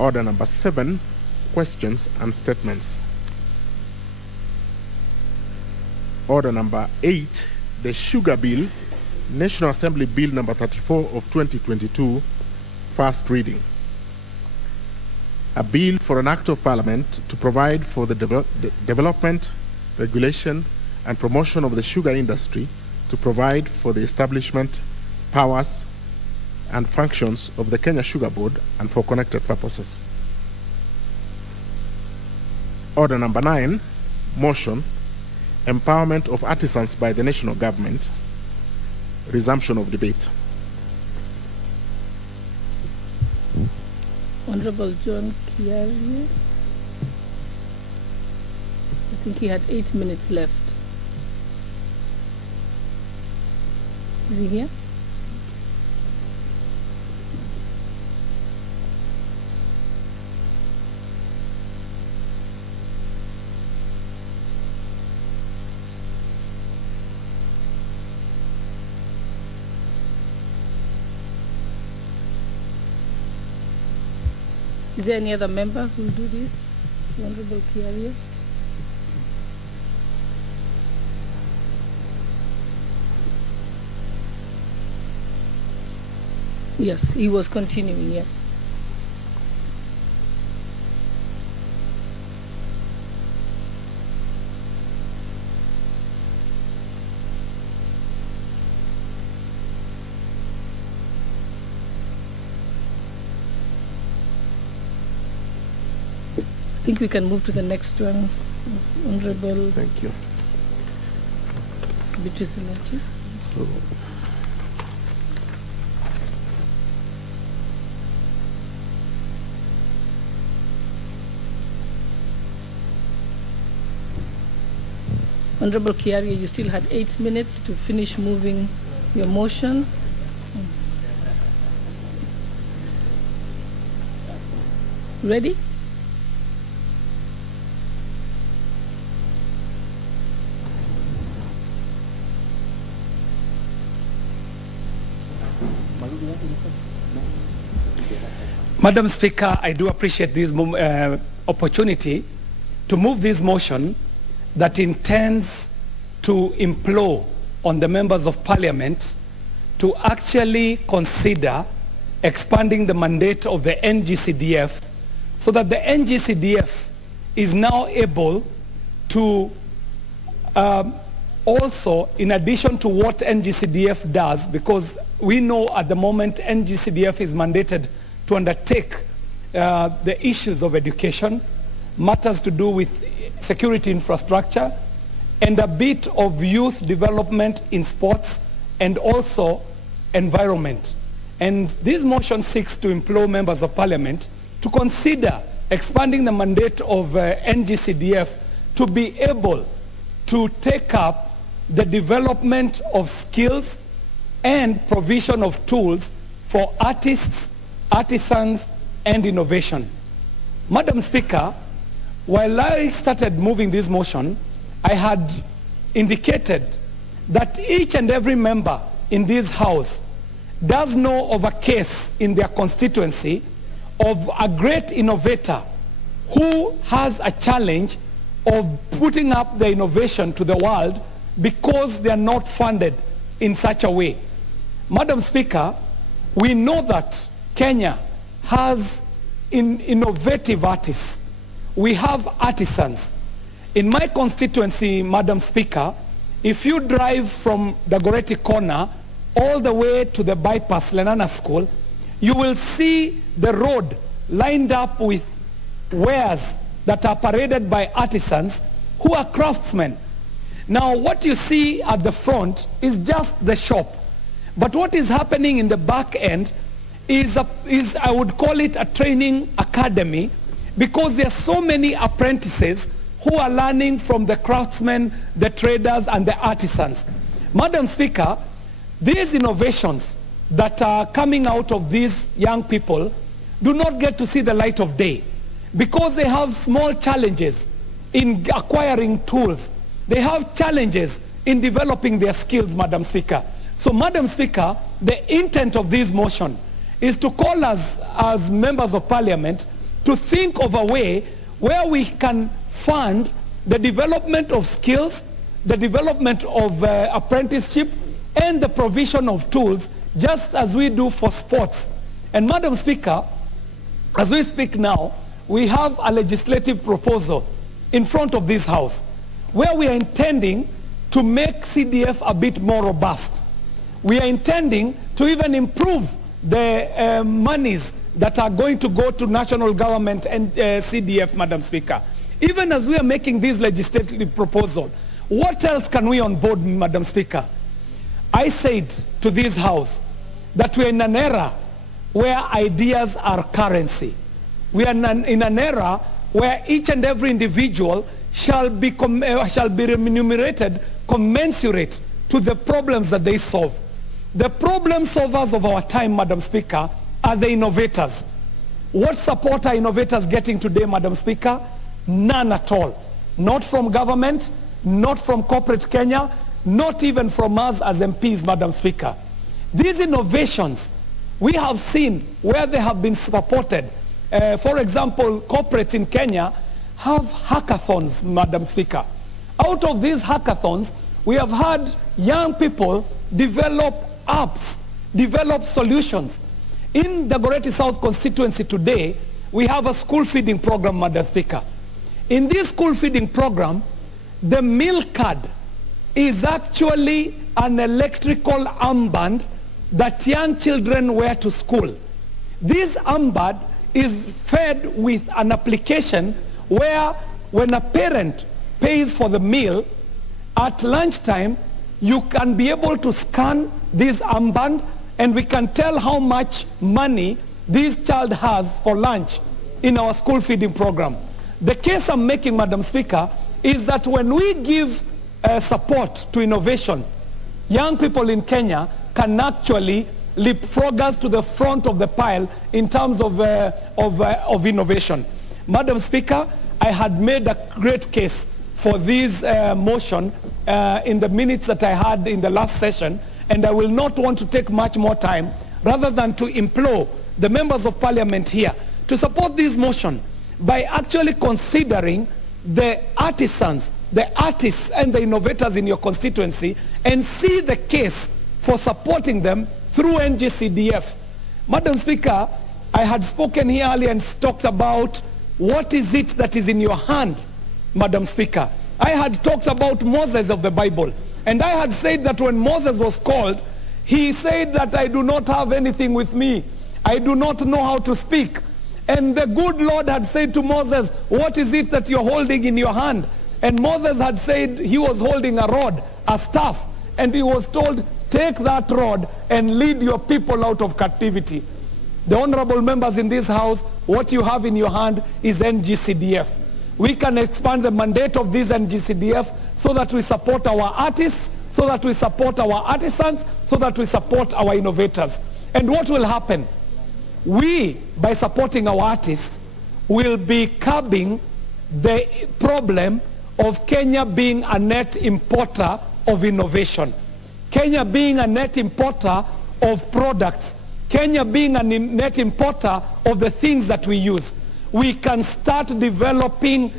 Order number 7, questions and statements. Order number 8, the Sugar Bill, National Assembly Bill number 34 of 2022, first reading. A bill for an act of Parliament to provide for the development, regulation, and promotion of the sugar industry, to provide for the establishment, powers, and functions of the Kenya Sugar Board and for connected purposes. Order number 9, motion, empowerment of artisans by the national government, resumption of debate. Honorable John Kiari, I think he had 8 minutes left. Is he here? Is there any other member who will do this? Honorable Kiaria? Yes, he was continuing, yes. I think we can move to the next one. Honorable. Thank you. Beatrice Elachi. So, Honorable Kiari, you still had 8 minutes to finish moving your motion. Ready? Madam Speaker, I do appreciate this opportunity to move this motion that intends to implore on the members of Parliament to actually consider expanding the mandate of the NGCDF so that the NGCDF is now able to also, in addition to what NGCDF does, because we know at the moment NGCDF is mandated to undertake the issues of education, matters to do with security infrastructure, and a bit of youth development in sports, and also environment. And this motion seeks to implore members of Parliament to consider expanding the mandate of NGCDF to be able to take up the development of skills and provision of tools for artists, artisans, and innovation. Madam Speaker, while I started moving this motion, I had indicated that each and every member in this House does know of a case in their constituency of a great innovator who has a challenge of putting up the innovation to the world because they are not funded in such a way. Madam Speaker, we know that Kenya has innovative artists. We have artisans. In my constituency, Madam Speaker, if you drive from the Dagoretti corner all the way to the bypass Lenana School, you will see the road lined up with wares that are paraded by artisans who are craftsmen. Now, what you see at the front is just the shop. But what is happening in the back end is I would call it a training academy, because there are so many apprentices who are learning from the craftsmen, the traders, and the artisans. Madam Speaker, these innovations that are coming out of these young people do not get to see the light of day because they have small challenges in acquiring tools. They have challenges in developing their skills, Madam Speaker. So, Madam Speaker, the intent of this motion is to call us as members of Parliament to think of a way where we can fund the development of skills, the development of apprenticeship, and the provision of tools, just as we do for sports. And Madam Speaker, as we speak now, we have a legislative proposal in front of this House where we are intending to make CDF a bit more robust. We are intending to even improve the monies that are going to go to national government and CDF, Madam Speaker. Even as we are making this legislative proposal, what else can we onboard, Madam Speaker? I said to this House that we are in an era where ideas are currency. We are in an era where each and every individual shall be remunerated commensurate to the problems that they solve. The problem solvers of our time, Madam Speaker, are the innovators. What support are innovators getting today, Madam Speaker? None at all. Not from government, not from corporate Kenya, not even from us as MPs, Madam Speaker. These innovations, we have seen where they have been supported. For example, corporates in Kenya have hackathons, Madam Speaker. Out of these hackathons, we have had young people develop apps, develop solutions. In the Goreti South constituency today, we have a school feeding program, Madam Speaker. In this school feeding program, the meal card is actually an electrical armband that young children wear to school. This armband is fed with an application where when a parent pays for the meal, at lunchtime, you can be able to scan this armband and we can tell how much money this child has for lunch in our school feeding program. The case I'm making, Madam Speaker, is that when we give support to innovation, young people in Kenya can actually leapfrog us to the front of the pile in terms of innovation. Madam Speaker, I had made a great case for this motion in the minutes that I had in the last session, and I will not want to take much more time rather than to implore the members of Parliament here to support this motion by actually considering the artisans, the artists and the innovators in your constituency and see the case for supporting them through NGCDF. Madam Speaker, I had spoken here earlier and talked about what is it that is in your hand, Madam Speaker. I had talked about Moses of the Bible, and I had said that when Moses was called, he said that I do not have anything with me. I do not know how to speak. And the good Lord had said to Moses, what is it that you're holding in your hand? And Moses had said he was holding a rod, a staff, and he was told, take that rod and lead your people out of captivity. The honorable members in this house, what you have in your hand is NGCDF. We can expand the mandate of this NGCDF so that we support our artists, so that we support our artisans, so that we support our innovators. And what will happen? We, by supporting our artists, will be curbing the problem of Kenya being a net importer of innovation. Kenya being a net importer of products. Kenya being a net importer of the things that we use. We can start developing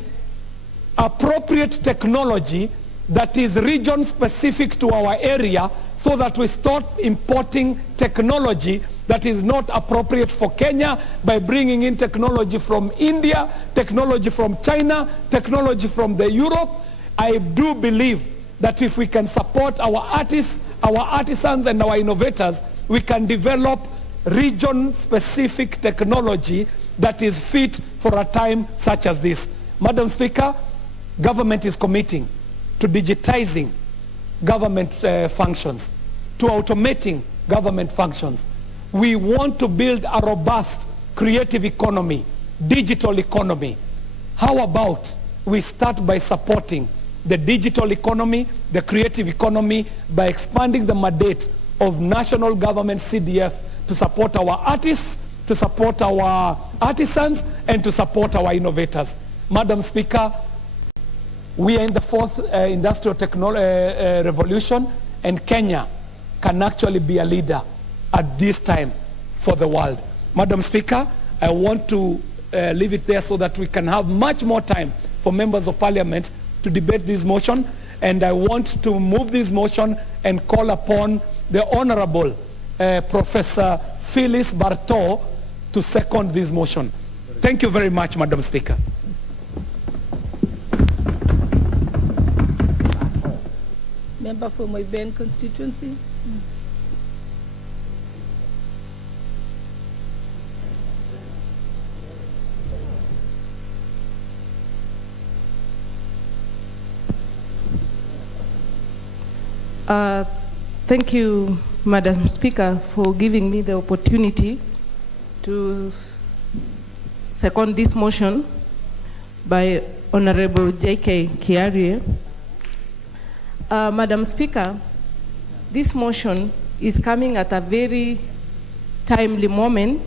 appropriate technology that is region specific to our area so that we start importing technology that is not appropriate for Kenya by bringing in technology from India, technology from China, technology from the Europe. I do believe that if we can support our artists, our artisans and our innovators, we can develop region-specific technology that is fit for a time such as this. Madam Speaker, government is committing to digitizing government functions, to automating government functions. We want to build a robust creative economy, digital economy. How about we start by supporting the digital economy, the creative economy, by expanding the mandate of national government CDF to support our artists, to support our artisans, and to support our innovators. Madam Speaker, we are in the fourth industrial revolution, and Kenya can actually be a leader at this time for the world. Madam Speaker, I want to leave it there so that we can have much more time for members of parliament to debate this motion. And I want to move this motion and call upon the Honorable Professor Phyllis Bartow to second this motion. Thank you very much, Madam Speaker. Member for Moiben constituency. Thank you, Madam Speaker, for giving me the opportunity to second this motion by Honorable J.K. Kiarie. Madam Speaker, this motion is coming at a very timely moment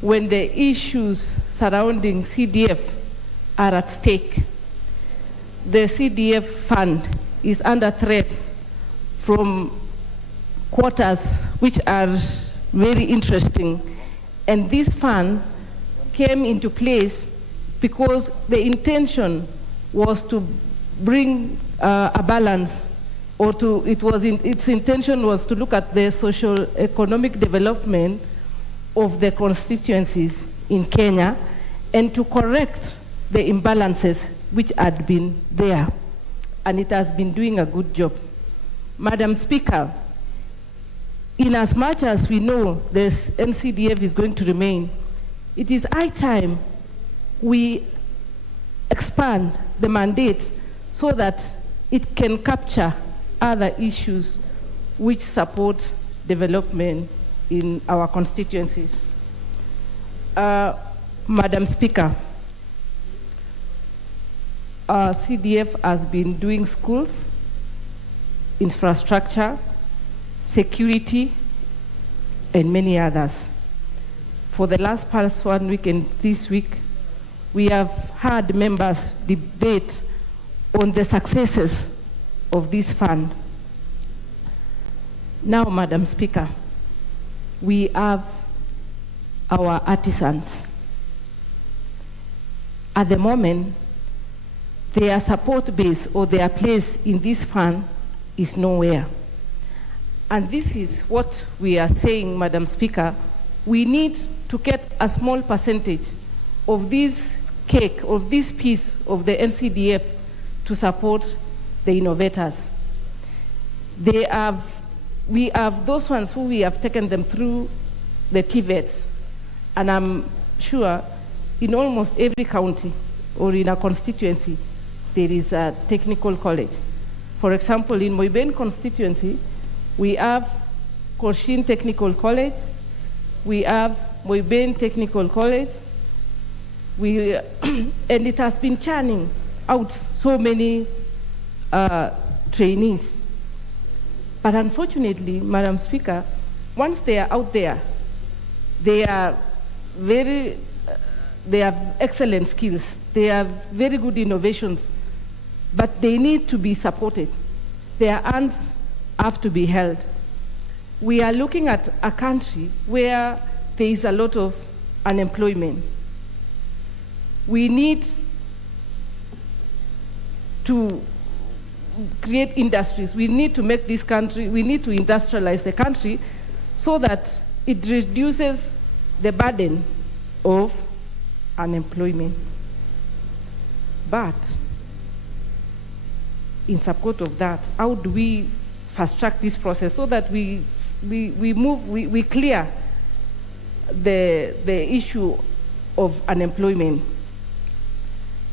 when the issues surrounding CDF are at stake. The CDF fund is under threat from quarters which are very interesting. And this fund came into place because the intention was to bring a balance, or its intention was to look at the social economic development of the constituencies in Kenya and to correct the imbalances which had been there. And it has been doing a good job. Madam Speaker, in as much as we know this NCDF is going to remain, it is high time we expand the mandate so that it can capture other issues which support development in our constituencies. Madam Speaker, CDF has been doing schools, infrastructure, security, and many others. For the last past 1 week and this week, we have had members debate on the successes of this fund. Now, Madam Speaker, we have our artisans. At the moment, their support base or their place in this fund is nowhere. And this is what we are saying, Madam Speaker. We need to get a small percentage of this cake, of this piece of the NCDF to support the innovators. We have those ones who we have taken them through the TVETs. And I'm sure in almost every county or in a constituency, there is a technical college. For example, in Moiben constituency, we have Korshin Technical College, we have Moiben Technical College, and it has been churning out so many trainees. But unfortunately, Madam Speaker, once they are out there, they have excellent skills, they have very good innovations, but they need to be supported. Their hands have to be held. We are looking at a country where there is a lot of unemployment. We need to create industries. We need to make this country, we need to industrialize the country so that it reduces the burden of unemployment. But in support of that, how do we fast track this process so that we clear the issue of unemployment?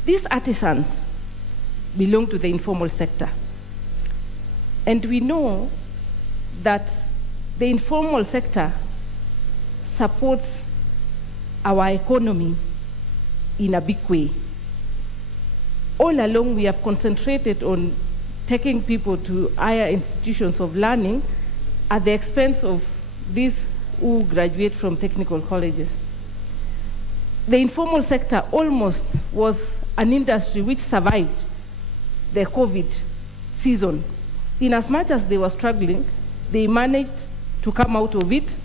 These artisans belong to the informal sector. And we know that the informal sector supports our economy in a big way. All along, we have concentrated on taking people to higher institutions of learning at the expense of these who graduate from technical colleges. The informal sector almost was an industry which survived the COVID season. In as much as they were struggling, they managed to come out of it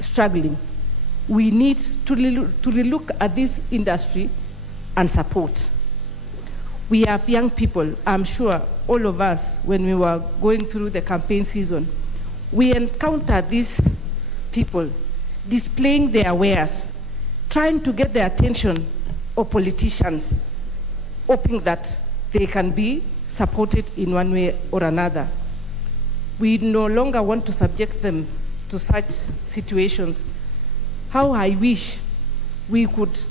struggling. we need to relook at this industry and support. We have young people, I'm sure all of us, when we were going through the campaign season, we encountered these people displaying their wares, trying to get the attention of politicians, hoping that they can be supported in one way or another. We no longer want to subject them to such situations. How I wish we could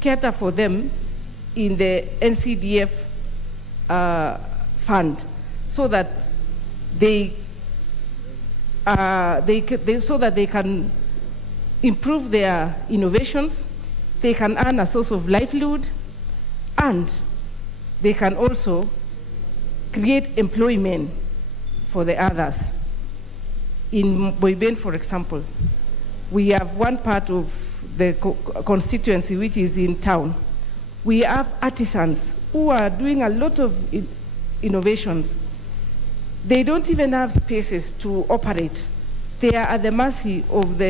cater for them in the NCDF fund, so that they can improve their innovations, they can earn a source of livelihood, and they can also create employment for the others. In Boiben, for example, we have one part of the constituency which is in town. We have artisans who are doing a lot of innovations. They don't even have spaces to operate. They are at the mercy of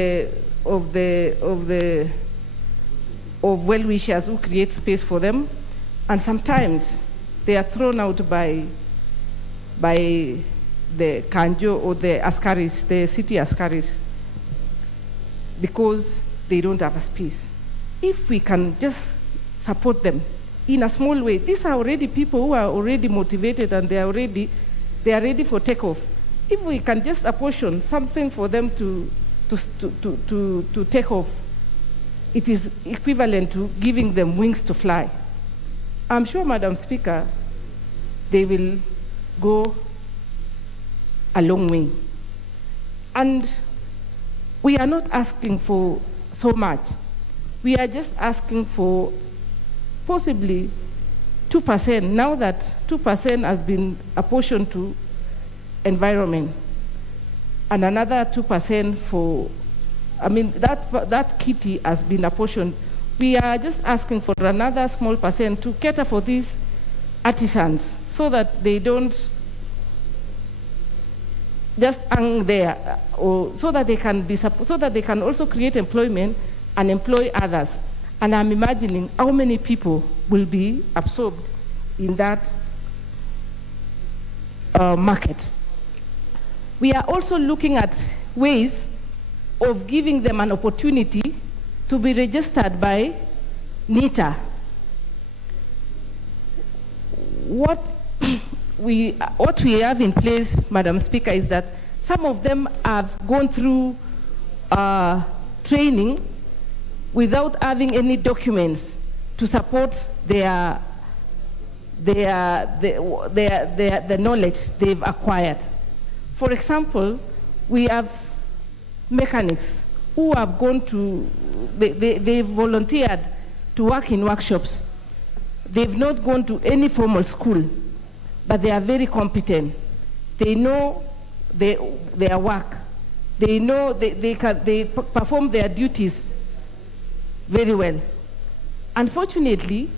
well-wishers who create space for them, and sometimes they are thrown out by the Kanjo or the Askaris, the city Askaris, because they don't have a space. If we can just support them in a small way, these are already people who are already motivated and they are ready for takeoff. If we can just apportion something for them to take off, it is equivalent to giving them wings to fly. I'm sure, Madam Speaker, they will go a long way. And we are not asking for so much. We are just asking for possibly 2%, now that 2% has been apportioned to environment, and another 2% for, that kitty has been apportioned. We are just asking for another small percent to cater for these artisans, so that they don't just hang there, or so that they can also create employment and employ others. And I'm imagining how many people will be absorbed in that market. We are also looking at ways of giving them an opportunity to be registered by NITA. What we have in place, Madam Speaker, is that some of them have gone through training without having any documents to support the knowledge they've acquired. For example, we have mechanics who have gone to, they volunteered to work in workshops. They've not gone to any formal school, but they are very competent. They know their work. They know they perform their duties very well. Unfortunately,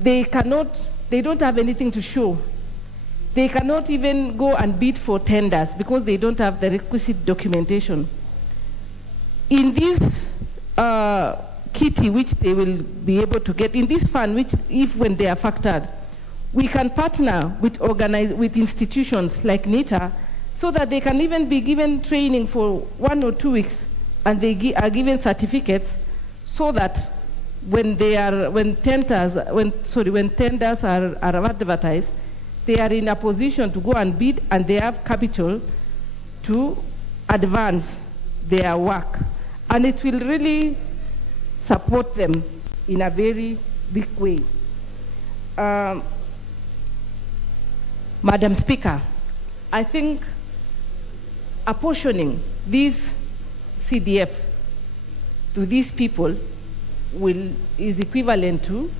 they don't have anything to show. They cannot even go and bid for tenders because they don't have the requisite documentation. In this kitty, which they will be able to get, in this fund, which when they are factored, we can partner with institutions like NITA, so that they can even be given training for 1 or 2 weeks, and they are given certificates, so that when tenders are advertised, they are in a position to go and bid, and they have capital to advance their work. And it will really support them in a very big way. Madam Speaker, I think apportioning these CDF to these people is equivalent to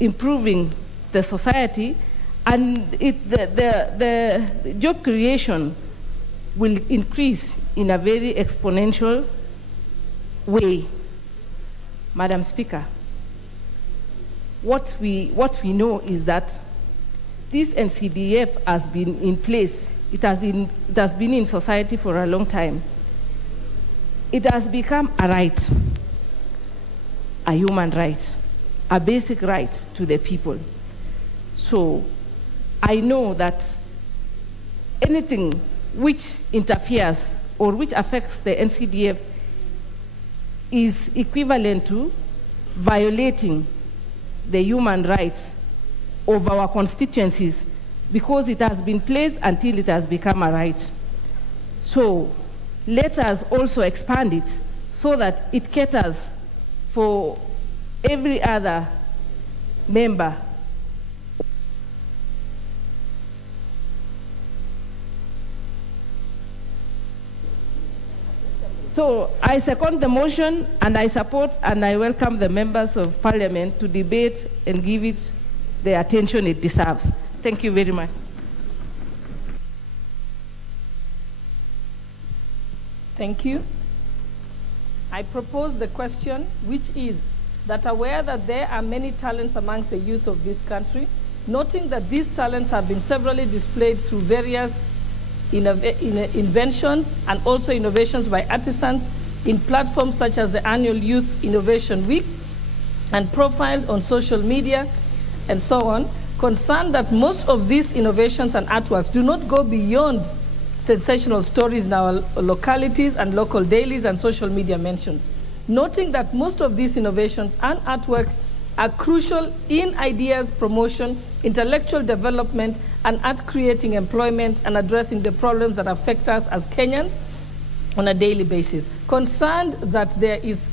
improving the society, and the job creation will increase in a very exponential way. Madam Speaker, what we know is that this NCDF has been in place. It has been in society for a long time. it has become a right, a human right, a basic right to the people. So I know that anything which interferes or which affects the NCDF is equivalent to violating the human rights of our constituencies, because it has been placed until it has become a right. So let us also expand it so that it caters for every other member. So I second the motion, and I support and I welcome the members of Parliament to debate and give it the attention it deserves. Thank you very much. Thank you. I propose the question, which is that aware that there are many talents amongst the youth of this country, noting that these talents have been severally displayed through various inventions and also innovations by artisans in platforms such as the annual Youth Innovation Week and profiled on social media and so on, concerned that most of these innovations and artworks do not go beyond sensational stories in our localities and local dailies and social media mentions, noting that most of these innovations and artworks are crucial in ideas promotion, intellectual development, and art creating employment and addressing the problems that affect us as Kenyans on a daily basis. Concerned that there is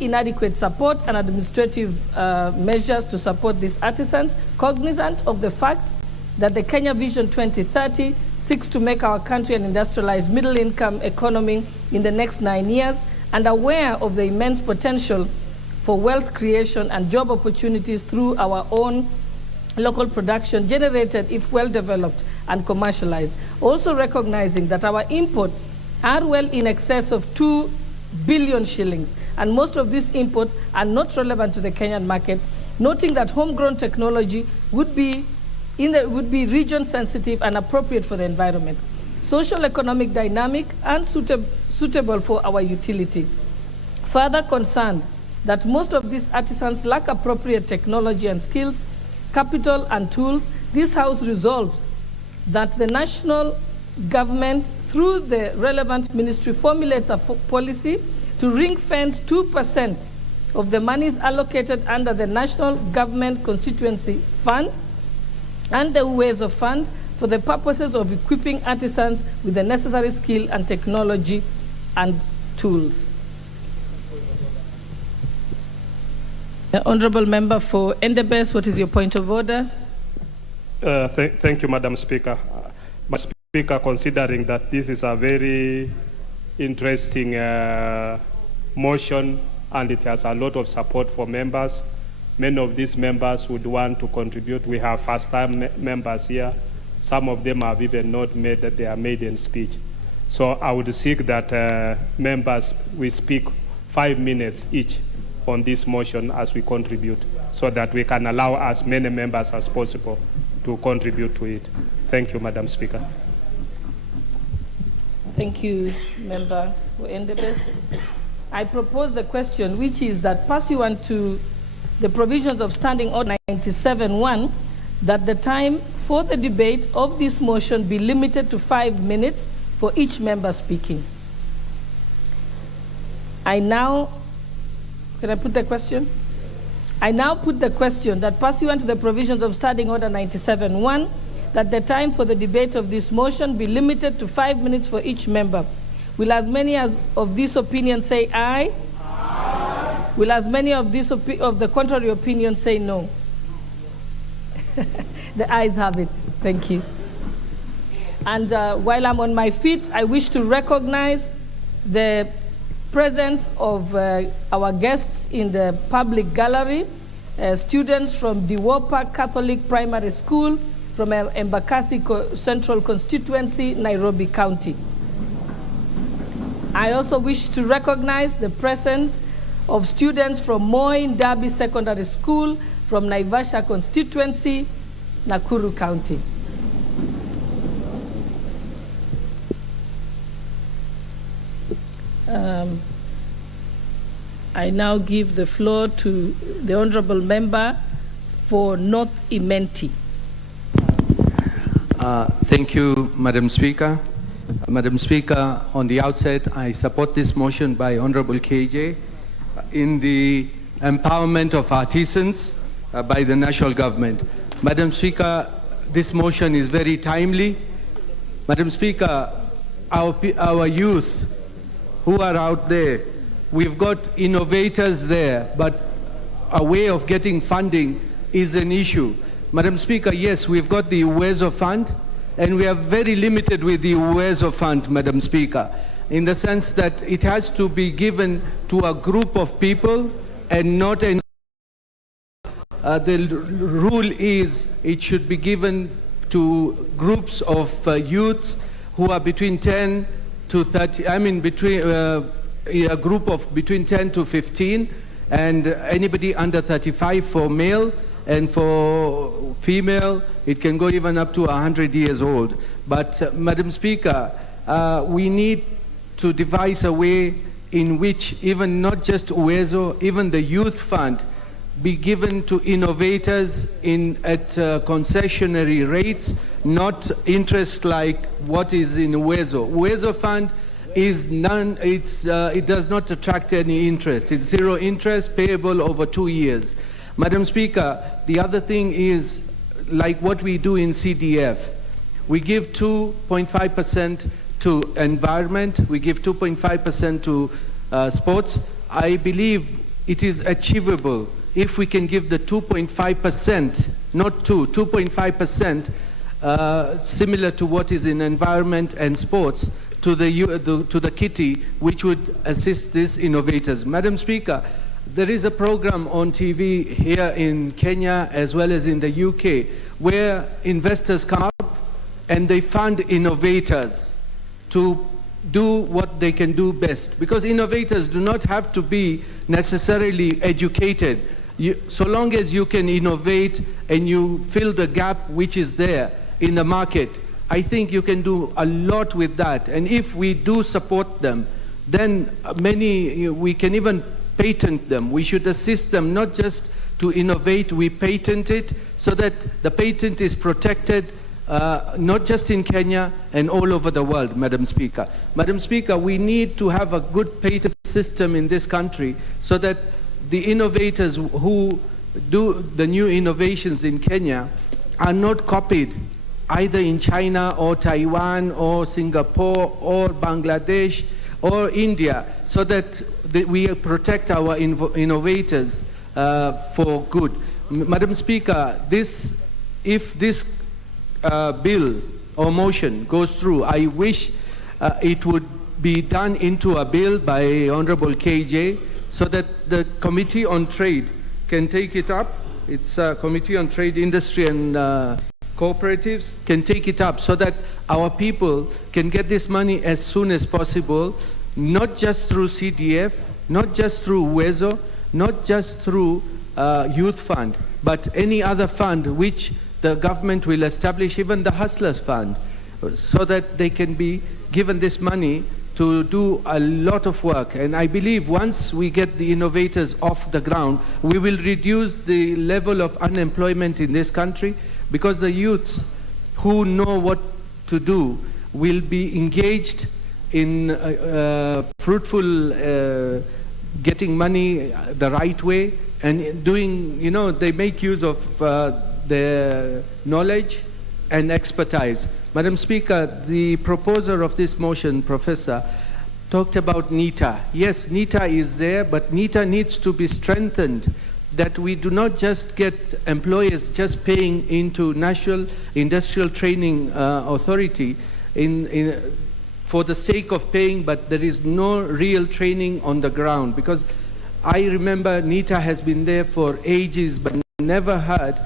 inadequate support and administrative measures to support these artisans, cognizant of the fact that the Kenya Vision 2030 seeks to make our country an industrialized middle-income economy in the next 9 years, and aware of the immense potential for wealth creation and job opportunities through our own local production generated if well developed and commercialized. Also recognizing that our imports are well in excess of 2 billion shillings, and most of these imports are not relevant to the Kenyan market, noting that homegrown technology would be region sensitive and appropriate for the environment, social economic dynamic and suitable for our utility. Further concerned that most of these artisans lack appropriate technology and skills, capital and tools, this House resolves that the national government, through the relevant ministry, formulates a policy to ring-fence 2% of the monies allocated under the National Government Constituency Fund and the ways of fund for the purposes of equipping artisans with the necessary skill and technology and tools. The Honourable Member for Endebess, what is your point of order? Thank you, Madam Speaker. Madam Speaker, considering that this is a very interesting motion and it has a lot of support for members, many of these members would want to contribute. We have first-time members here. Some of them have even not made their maiden speech. So I would seek that members, we speak 5 minutes each on this motion as we contribute, so that we can allow as many members as possible to contribute to it. Thank you, Madam Speaker. Thank you, Member for Endebess. I propose the question, which is that pursuant to the provisions of Standing Order 97.1, that the time for the debate of this motion be limited to 5 minutes for each member speaking. Can I put the question? I now put the question that pursuant to the provisions of Standing Order 97.1, that the time for the debate of this motion be limited to 5 minutes for each member. Will as many as of this opinion say aye? Aye. Will as many of the contrary opinion say no? The ayes have it. Thank you. And while I'm on my feet, I wish to recognize the presence of our guests in the public gallery, students from Diwopa Catholic Primary School from Embakasi Central Constituency, Nairobi County. I also wish to recognize the presence of students from Moi Ndabi Secondary School from Naivasha Constituency, Nakuru County. I now give the floor to the Honourable Member for North Imenti. Thank you, Madam Speaker. Madam Speaker, on the outset, I support this motion by Honourable KJ in the empowerment of artisans by the national government. Madam Speaker, this motion is very timely. Madam Speaker, our youth who are out there, we've got innovators there, but a way of getting funding is an issue. Madam Speaker, yes, we've got the Uwezo Fund, and we are very limited with the Uwezo Fund, Madam Speaker, in the sense that it has to be given to a group of people and not an the rule is it should be given to groups of youths who are between 10 to 30, I mean between a group of between 10 to 15, and anybody under 35 for male, and for female it can go even up to 100 years old. But Madam Speaker, we need to devise a way in which even not just Uwezo, even the youth fund be given to innovators at concessionary rates, not interest like what is in Uwezo. Uwezo fund is it does not attract any interest. It's zero interest, payable over 2 years. Madam Speaker, the other thing is like what we do in CDF. We give 2.5% to environment, we give 2.5% to sports. I believe it is achievable if we can give the 2.5%, not 2.5%, similar to what is in environment and sports, to the kitty, which would assist these innovators. Madam Speaker, there is a program on TV here in Kenya as well as in the UK where investors come up and they fund innovators to do what they can do best. Because innovators do not have to be necessarily educated. So long as you can innovate and you fill the gap which is there in the market, I think you can do a lot with that. And if we do support them, then we can even patent them. We should assist them not just to innovate, we patent it so that the patent is protected not just in Kenya and all over the world, Madam Speaker. Madam Speaker, we need to have a good patent system in this country so that the innovators who do the new innovations in Kenya are not copied either in China or Taiwan or Singapore or Bangladesh or India, so that we protect our innovators for good. Madam Speaker, if this bill or motion goes through, I wish it would be done into a bill by Honorable KJ so that the Committee on Trade can take it up. It's a Committee on Trade, Industry and Cooperatives can take it up so that our people can get this money as soon as possible, not just through CDF, not just through Uwezo, not just through Youth Fund, but any other fund which the government will establish, even the Hustlers Fund, so that they can be given this money to do a lot of work. And I believe once we get the innovators off the ground, we will reduce the level of unemployment in this country, because the youths who know what to do will be engaged in fruitful getting money the right way and doing, they make use of their knowledge and expertise. Madam Speaker, the proposer of this motion, Professor, talked about NITA. Yes, NITA is there, but NITA needs to be strengthened, that we do not just get employers just paying into National Industrial Training Authority for the sake of paying, but there is no real training on the ground. Because I remember NITA has been there for ages, but never heard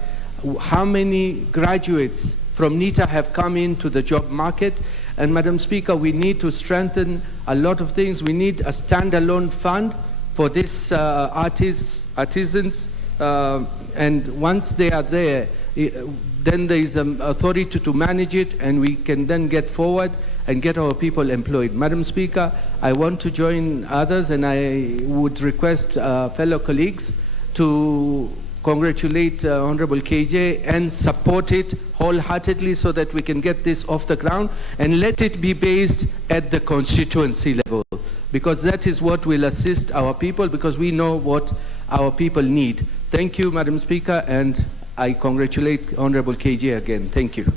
how many graduates from NITA have come into the job market. And Madam Speaker, we need to strengthen a lot of things. We need a standalone fund for these artisans, and once they are there, then there is an authority to manage it, and we can then get forward. and get our people employed. Madam Speaker, I want to join others, and I would request fellow colleagues to congratulate Honorable KJ and support it wholeheartedly so that we can get this off the ground and let it be based at the constituency level, because that is what will assist our people, because we know what our people need. Thank you, Madam Speaker, and I congratulate Honorable KJ again. Thank you.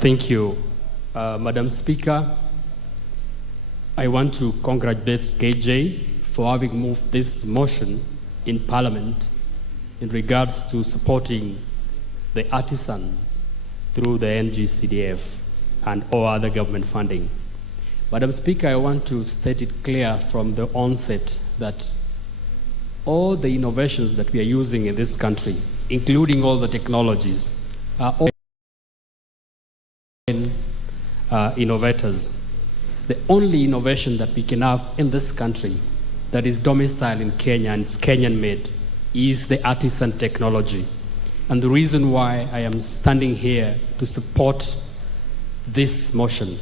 Thank you, Madam Speaker. I want to congratulate KJ for having moved this motion in Parliament in regards to supporting the artisans through the NGCDF and all other government funding. Madam Speaker, I want to state it clear from the onset that all the innovations that we are using in this country, including all the technologies, are all innovators. The only innovation that we can have in this country that is domiciled in Kenya and is Kenyan made is the artisan technology. And the reason why I am standing here to support this motion,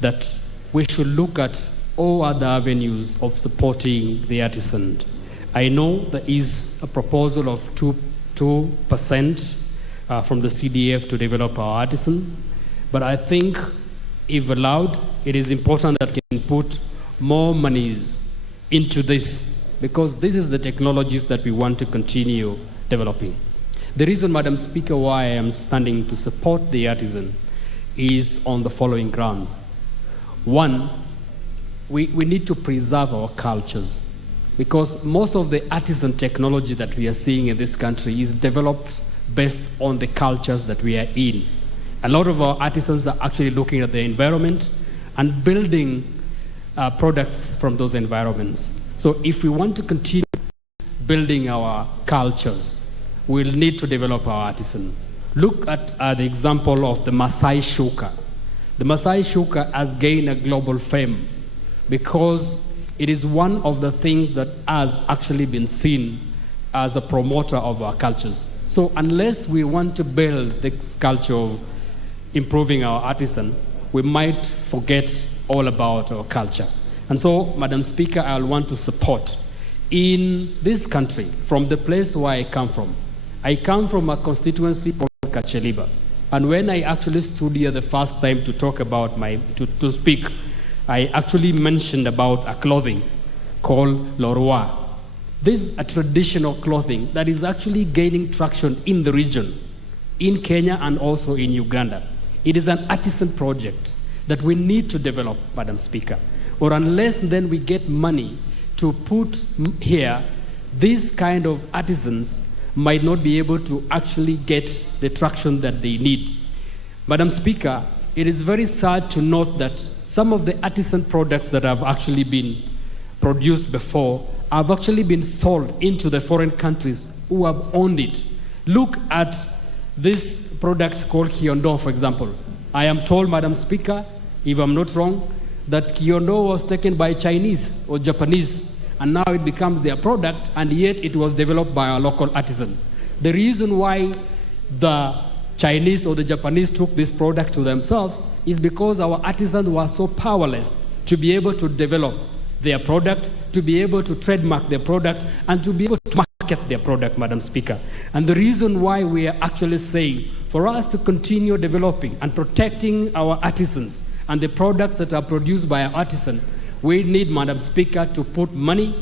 that we should look at all other avenues of supporting the artisan. I know there is a proposal of 2% from the CDF to develop our artisans, but I think if allowed, it is important that we can put more monies into this, because this is the technologies that we want to continue developing. The reason, Madam Speaker, why I am standing to support the artisan is on the following grounds. One, we need to preserve our cultures, because most of the artisan technology that we are seeing in this country is developed based on the cultures that we are in. A lot of our artisans are actually looking at the environment and building products from those environments. So if we want to continue building our cultures, we'll need to develop our artisan. Look at the example of the Masai Shuka. The Masai Shuka has gained a global fame because it is one of the things that has actually been seen as a promoter of our cultures. So unless we want to build this culture of improving our artisan, we might forget all about our culture. And so, Madam Speaker, I want to support in this country, from the place where I come from. I come from a constituency called Kacheliba. And when I actually stood here the first time to talk about to speak, I actually mentioned about a clothing called Lorwa. This is a traditional clothing that is actually gaining traction in the region, in Kenya and also in Uganda. It is an artisan project that we need to develop, Madam Speaker. Or unless then we get money to put here, these kind of artisans might not be able to actually get the traction that they need. Madam Speaker, it is very sad to note that some of the artisan products that have actually been produced before have actually been sold into the foreign countries who have owned it. Look at this product called Kiondo, for example. I am told, Madam Speaker, if I'm not wrong, that Kiondo was taken by Chinese or Japanese, and now it becomes their product, and yet it was developed by a local artisan. The reason why the Chinese or the Japanese took this product to themselves is because our artisans were so powerless to be able to develop their product, to be able to trademark their product, and to be able to market their product, Madam Speaker. And the reason why we are actually saying, for us to continue developing and protecting our artisans and the products that are produced by our artisans, we need, Madam Speaker, to put money,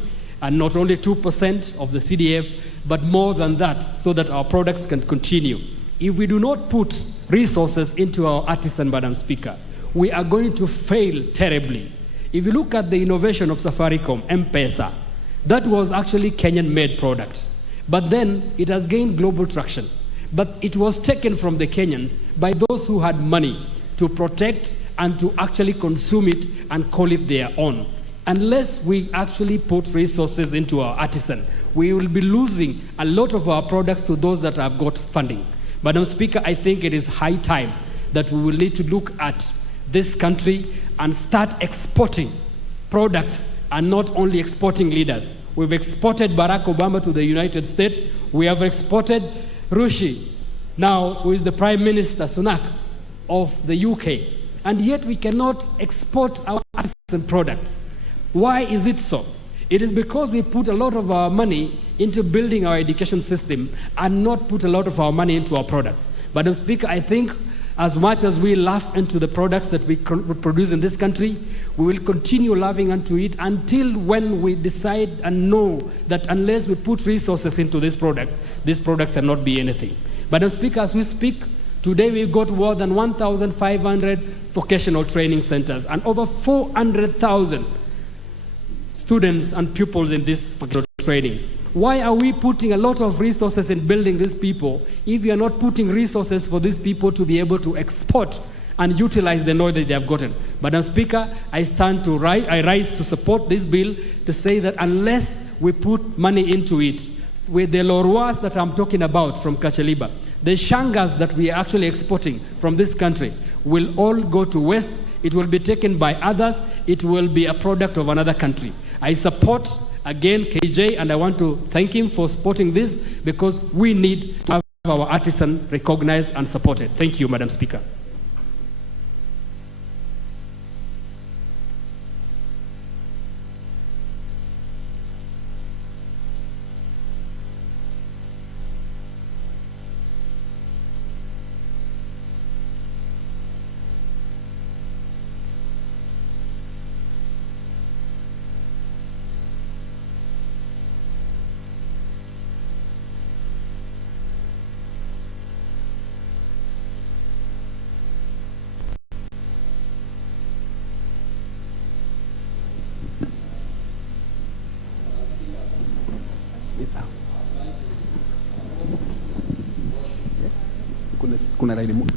and not only 2% of the CDF, but more than that, so that our products can continue. If we do not put resources into our artisan, Madam Speaker, we are going to fail terribly. If you look at the innovation of Safaricom, M-Pesa, that was actually Kenyan-made product. But then it has gained global traction. But it was taken from the Kenyans by those who had money to protect and to actually consume it and call it their own. Unless we actually put resources into our artisan, we will be losing a lot of our products to those that have got funding. Madam Speaker, I think it is high time that we will need to look at this country and start exporting products and not only exporting leaders. We've exported Barack Obama to the United States. We have exported Rishi, now who is the Prime Minister, Sunak, of the UK. And yet we cannot export our artisan products. Why is it so? It is because we put a lot of our money into building our education system and not put a lot of our money into our products. Madam Speaker, I think as much as we laugh into the products that we produce in this country, we will continue laughing into it until when we decide and know that unless we put resources into these products cannot be anything. Madam Speaker, as we speak, today we've got more than 1,500 vocational training centers and over 400,000 students and pupils in this vocational training. Why are we putting a lot of resources in building these people if we are not putting resources for these people to be able to export and utilize the knowledge they have gotten? Madam Speaker, I rise to support this bill to say that unless we put money into it, with the Loroas that I'm talking about from Kacheliba, the Shangas that we are actually exporting from this country will all go to West. It will be taken by others. It will be a product of another country. I support again KJ, and I want to thank him for supporting this because we need to have our artisan recognized and supported. Thank you, Madam Speaker. Kuna laini moja.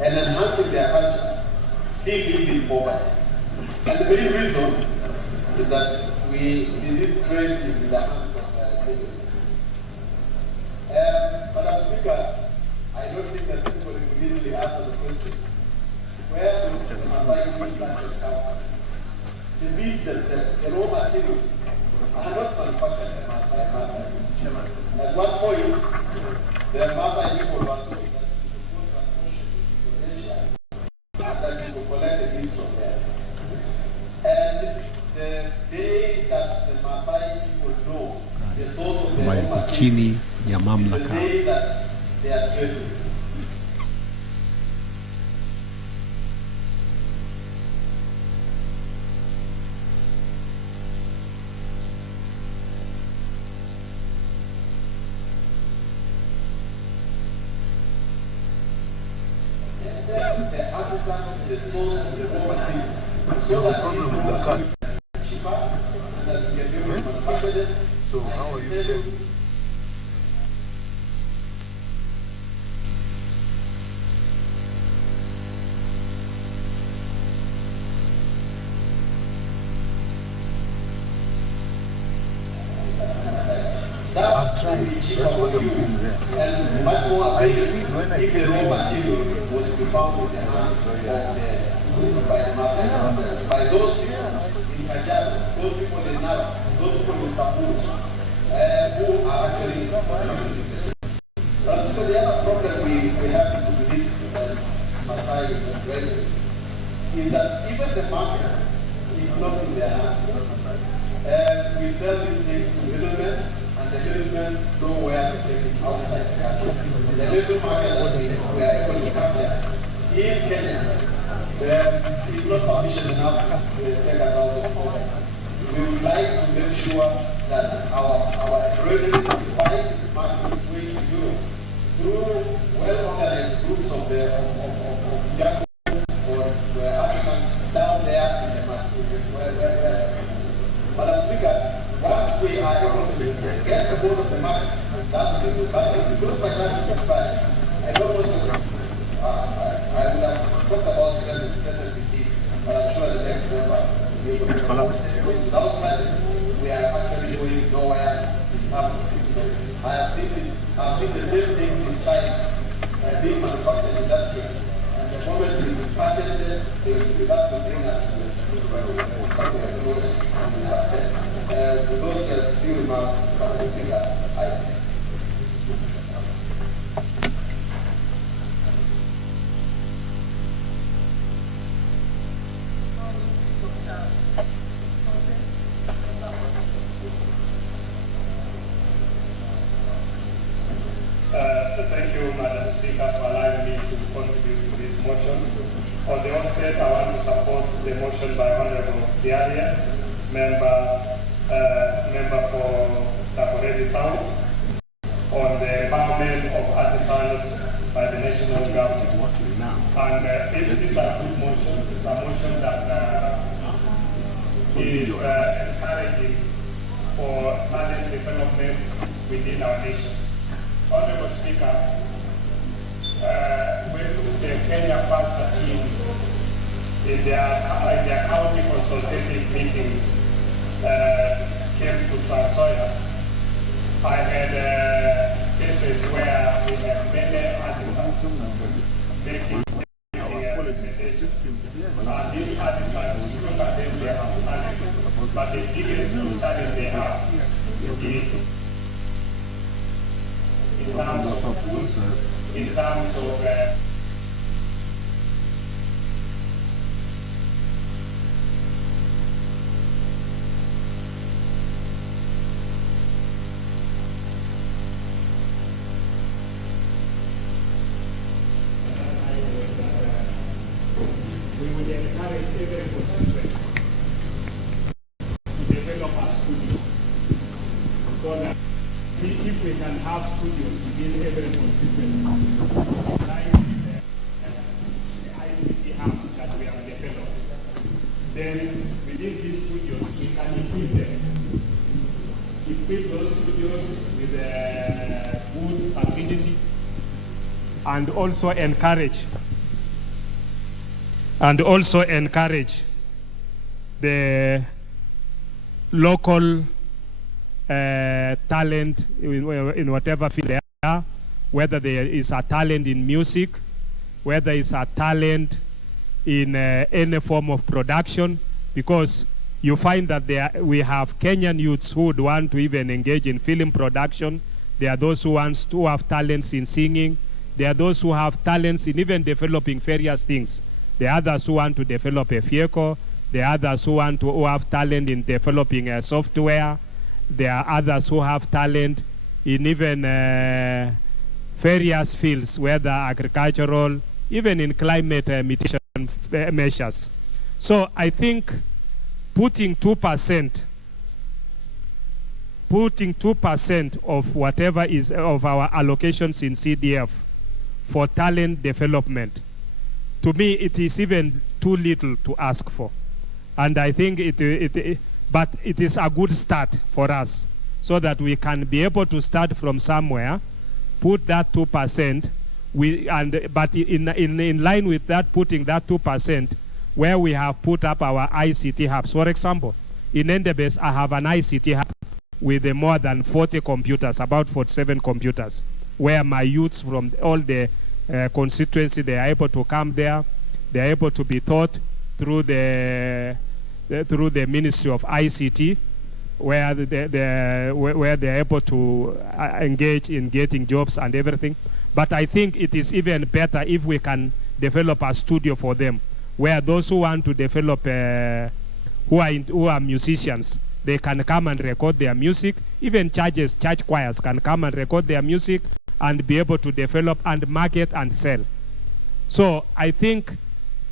and enhancing their culture still live in poverty. And the main reason is that this trade is in the hands of middlemen. Madam Speaker, I don't think that anybody could easily answer the question. Where do the Maasai bead planted come from? The beads themselves, the raw materials, are not manufactured by Maasai. At one point, the Maasai people were told that you could go to an ocean in Indonesia and that you could collect the beads from there. And the day that the Maasai people know the source of their raw materials is the day that they are trading. The artisans, the source of the raw materials, so that these raw materials are cheaper and that we can be able to manufacture them. So how are you doing? That's really cheaper for you and much more available if the raw material was to be found in the hands by the Maasai, by those people in Kajiado, those people in Nara, those people in Samburu, who are actually using this. But the other problem we have with this Maasai trade is that even the market is not in their hands. We sell these things to middlemen, and the middlemen know where to take it outside the country. The little market that we are able to capture in Kenya is not sufficient enough to take us out of poverty. We would like to make sure that our brethren fight the market its way to Europe through well-organized groups of young or artisans down there in the market. Madam Speaker, once we are able to get the board of the market, that's the good. But because my time is expired, I don't want to. I would have talked about the this, but I'm sure the next member will be able to collapse. Without presence, we are actually going nowhere in terms of physical. I have seen the same things in China being manufactured industrially, and the moment we patent it, that will bring us to something close to success. With those few remarks, Madam Speaker, I Thank you, Madam Speaker, for allowing me to contribute to this motion. On the onset, I want to support the motion by Honorable Diaria, member for Takoradi South, on the empowerment of artisans by the national government. And this is a good motion. It's a motion that is encouraging for talent development within our nation. Honorable Speaker, when the Kenya first achieved in their county consultative meetings came to Transoya, I had cases where we had many artisans making presentations. And these artisans, look at them, they have talent. But the biggest challenge they have is in terms of tools, in terms of we would encourage every constituent to develop a studio. So that if we can have studios within every constituency, like the ICT hubs that we have developed, then within these studios we can equip them. Equip those studios with good facilities and also encourage and also encourage the local talent in whatever field they are, whether there is a talent in music, whether it's a talent in any form of production, because you find that we have Kenyan youths who would want to even engage in film production. There are those who have talents in singing. There are those who have talents in even developing various things. There are others who want to develop a vehicle. There are others who have talent in developing software. There are others who have talent in even various fields, whether agricultural, even in climate mitigation measures. So I think putting 2% of whatever is of our allocations in CDF for talent development, to me it is even too little to ask for. And I think but it is a good start for us, so that we can be able to start from somewhere, put that 2%, but in line with that, putting that 2%, where we have put up our ICT hubs. For example, in Endebess, I have an ICT hub with more than 40 computers, about 47 computers, where my youths from all the constituency, they are able to come there. They are able to be taught through the Ministry of ICT, where they are able to engage in getting jobs and everything. But I think it is even better if we can develop a studio for them, where those who want to develop, who are musicians, they can come and record their music. Even church choirs can come and record their music and be able to develop and market and sell. So I think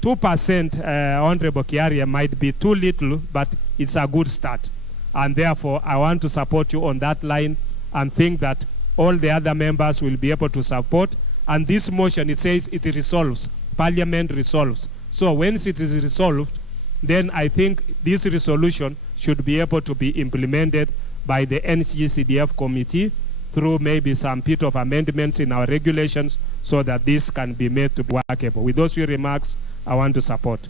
2%, Honorable Kiaria, might be too little, but it's a good start. And therefore, I want to support you on that line and think that all the other members will be able to support. And this motion, it says it resolves. Parliament resolves. So once it is resolved, then I think this resolution should be able to be implemented by the NGCDF committee through maybe some bit of amendments in our regulations, so that this can be made to be workable. With those few remarks, I want to support.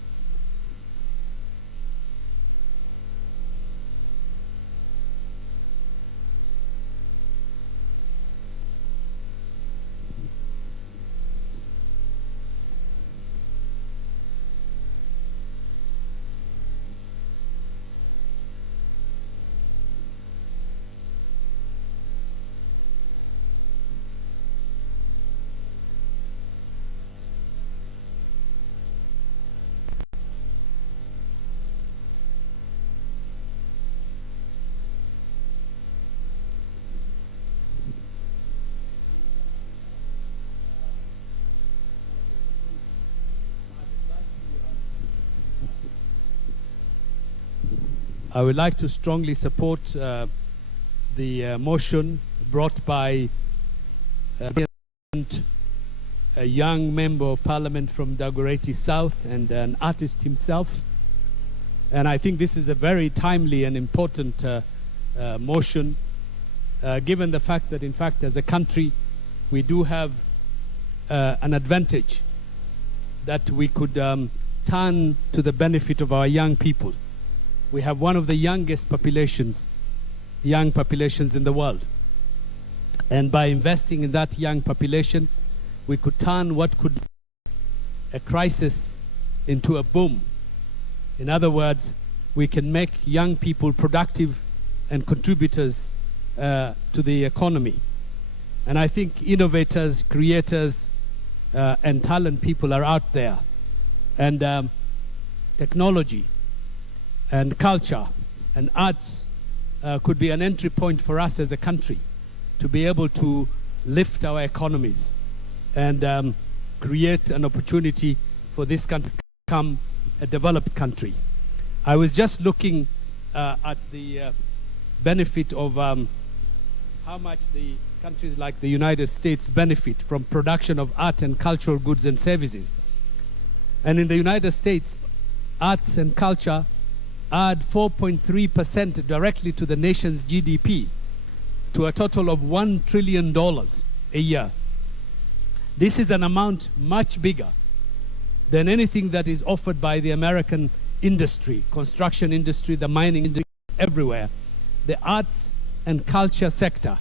I would like to strongly support the motion brought by a young member of parliament from Dagoretti South and an artist himself. And I think this is a very timely and important motion, given the fact that, in fact, as a country, we do have an advantage that we could turn to the benefit of our young people. We have one of the youngest young populations in the world. And by investing in that young population, we could turn what could be a crisis into a boom. In other words, we can make young people productive and contributors to the economy. And I think innovators, creators, and talent people are out there. And technology and culture and arts could be an entry point for us as a country to be able to lift our economies and create an opportunity for this country to become a developed country. I was just looking at the benefit of how much the countries like the United States benefit from production of art and cultural goods and services. And in the United States, arts and culture add 4.3% directly to the nation's GDP, to a total of $1 trillion a year. This is an amount much bigger than anything that is offered by the American industry, construction industry, the mining industry, everywhere. The arts and culture sector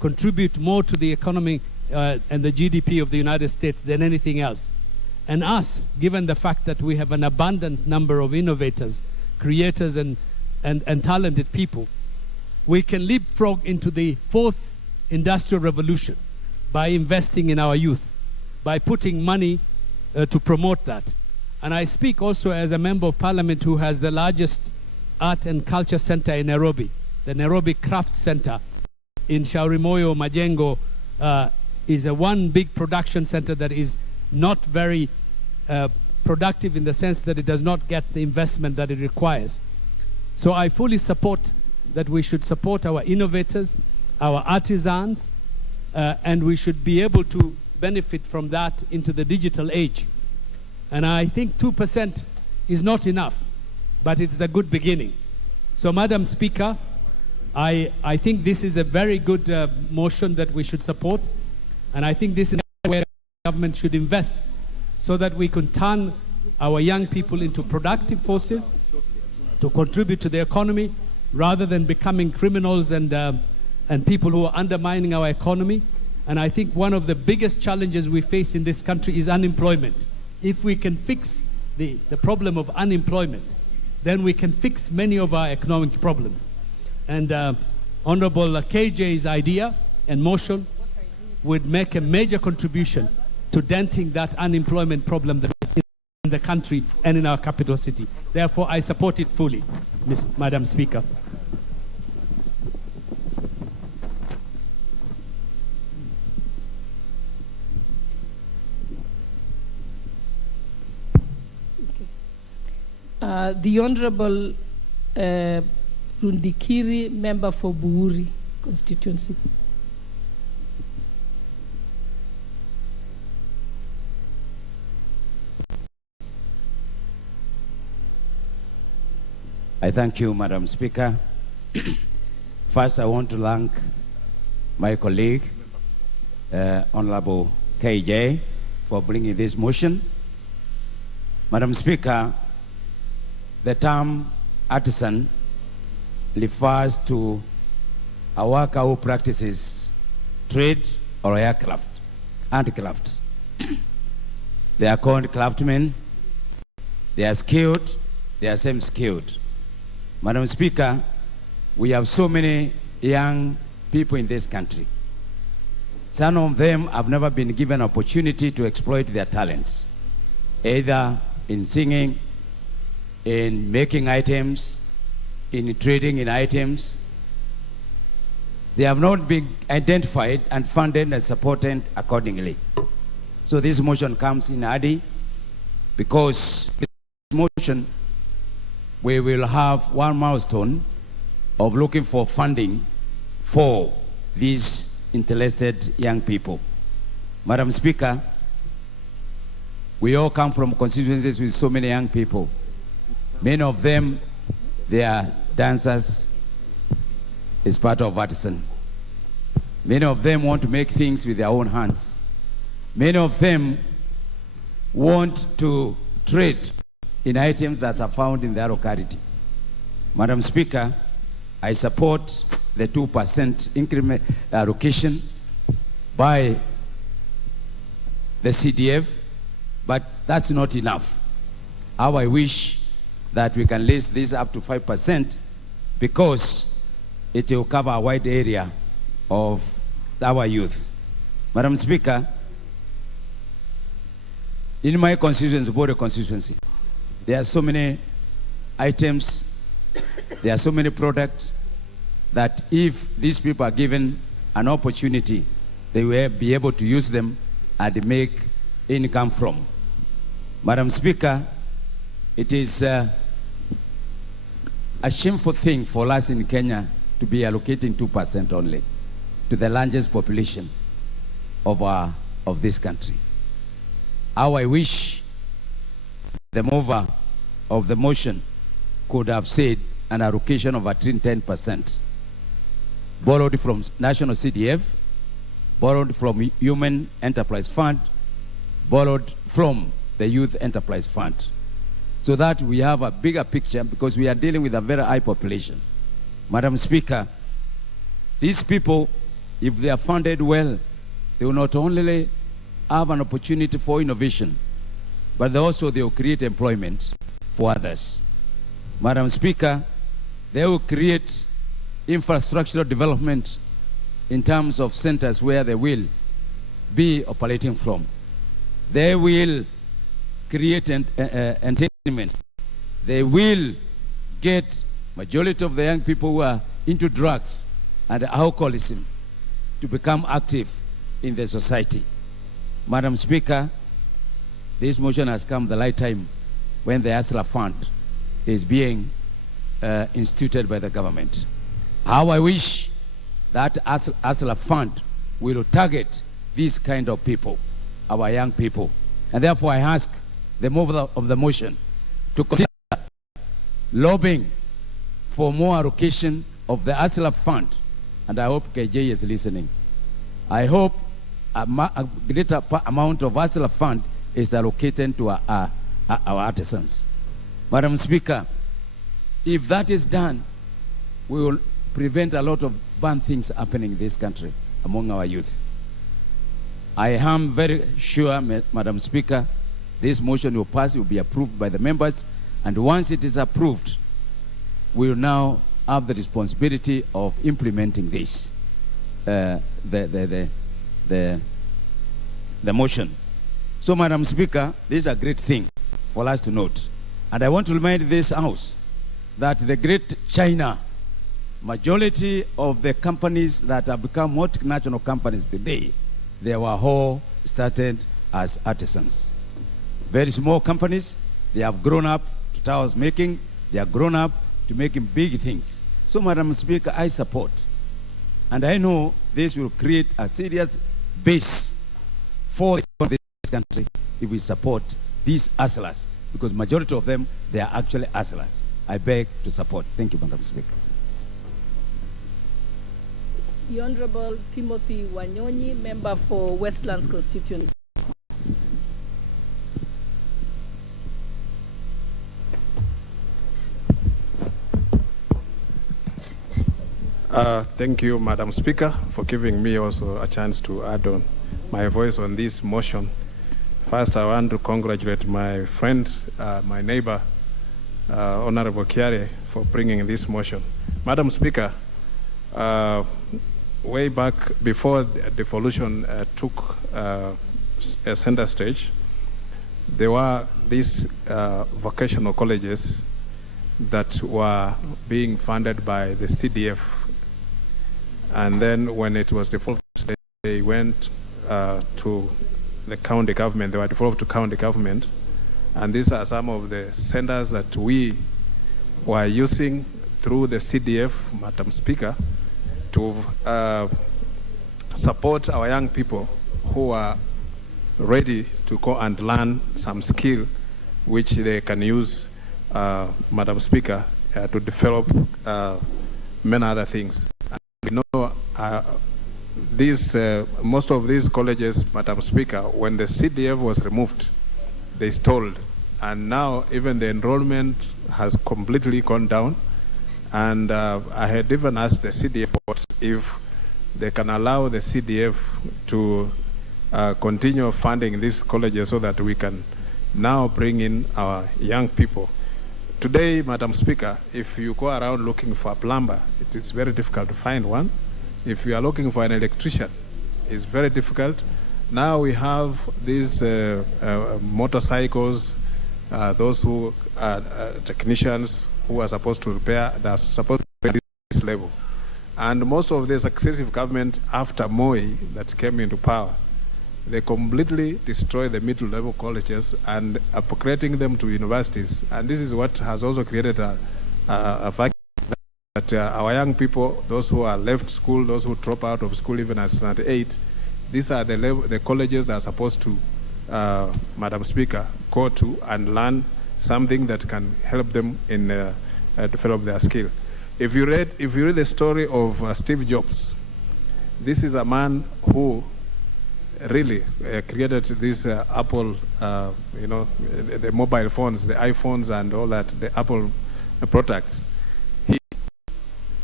contribute more to the economy and the GDP of the United States than anything else. And us, given the fact that we have an abundant number of innovators, creators, and talented people, we can leapfrog into the fourth industrial revolution by investing in our youth, by putting money to promote that. And I speak also as a member of parliament who has the largest art and culture center in Nairobi, the Nairobi Craft Center in Shaurimoyo, Majengo, is a one big production center that is not very productive in the sense that it does not get the investment that it requires. So I fully support that we should support our innovators, our artisans, and we should be able to benefit from that into the digital age. And I think 2% is not enough, but it's a good beginning. So, Madam Speaker, I think this is a very good motion that we should support, and I think this is where the government should invest so that we can turn our young people into productive forces to contribute to the economy rather than becoming criminals and people who are undermining our economy. And I think one of the biggest challenges we face in this country is unemployment. If we can fix the problem of unemployment, then we can fix many of our economic problems. And Honorable KJ's idea and motion would make a major contribution to denting that unemployment problem that is in the country and in our capital city. Therefore, I support it fully, Madam Speaker. The Honorable Rundikiri, member for Buuri constituency. I thank you, Madam Speaker. First, I want to thank my colleague, Honorable KJ, for bringing this motion. Madam Speaker, the term artisan refers to a worker who practices trade or aircraft, handicrafts. They are called craftsmen. They are skilled. They are semi-skilled. Madam Speaker, we have so many young people in this country. Some of them have never been given an opportunity to exploit their talents, either in singing, in making items, in trading in items. They have not been identified and funded and supported accordingly. So this motion comes in handy because this motion, we will have one milestone of looking for funding for these interested young people. Madam Speaker, we all come from constituencies with so many young people. Many of them, they are dancers, is part of artisan. Many of them want to make things with their own hands. Many of them want to trade in items that are found in their locality. Madam Speaker, I support the 2% increment allocation by the CDF, but that's not enough. How I wish that we can raise this up to 5% because it will cover a wide area of our youth. Madam Speaker, in my constituency, border constituency, there are so many items, there are so many products that if these people are given an opportunity, they will be able to use them and make income from. Madam Speaker, it is a shameful thing for us in Kenya to be allocating 2% only to the largest population of this country. How I wish the mover of the motion could have said an allocation of at least 10%, borrowed from National CDF, borrowed from Human Enterprise Fund, borrowed from the Youth Enterprise Fund, so that we have a bigger picture, because we are dealing with a very high population. Madam Speaker, these people, if they are funded well, they will not only have an opportunity for innovation, but also they will create employment for others. Madam Speaker, they will create infrastructural development in terms of centers where they will be operating from. They will create entertainment. They will get majority of the young people who are into drugs and alcoholism to become active in the society. Madam Speaker, this motion has come the right time when the ASLA fund is being instituted by the government. How I wish that ASLA fund will target these kind of people, our young people. And therefore I ask the mover of the motion to consider lobbying for more allocation of the ASLA fund. And I hope KJ is listening. I hope a greater amount of ASLA fund is allocated to our artisans. Madam Speaker, if that is done, we will prevent a lot of bad things happening in this country among our youth. I am very sure, Madam Speaker, this motion will pass, will be approved by the members, and once it is approved, we will now have the responsibility of implementing this, the motion. So, Madam Speaker, this is a great thing for us to note. And I want to remind this House that the great China, majority of the companies that have become multinational companies today, they were all started as artisans. Very small companies, they have grown up to towers making, they have grown up to making big things. So, Madam Speaker, I support. And I know this will create a serious base for this country if we support these ASLAs, because majority of them, they are actually ASLAs. I beg to support. Thank you, Madam Speaker. The Honorable Timothy Wanyonyi, member for Westlands constituency. Thank you, Madam Speaker, for giving me also a chance to add on my voice on this motion. First, I want to congratulate my friend, my neighbor, Honorable Kiare, for bringing this motion. Madam Speaker, way back before devolution took a center stage, there were these vocational colleges that were being funded by the CDF. And then when it was devolved, they went to the county government. They were devolved to county government. And these are some of the centers that we were using through the CDF, Madam Speaker, to support our young people who are ready to go and learn some skill which they can use, Madam Speaker, to develop many other things. And we know most of these colleges, Madam Speaker, when the CDF was removed, they stalled. And now even the enrollment has completely gone down. And I had even asked the CDF if they can allow the CDF to continue funding these colleges so that we can now bring in our young people. Today, Madam Speaker, if you go around looking for a plumber, it is very difficult to find one. If you are looking for an electrician, it's very difficult. Now we have these motorcycles, those who are technicians who are supposed to repair, they are supposed to repair this level. And most of the successive government after Moi that came into power, they completely destroyed the middle level colleges and upgrading them to universities. And this is what has also created a vacuum that our young people, those who are left school, those who drop out of school even at standard 8, these are the colleges that are supposed to, Madam Speaker, go to and learn something that can help them in develop their skill. If you read the story of Steve Jobs, this is a man who really created this Apple, the mobile phones, the iPhones and all that, the Apple products. He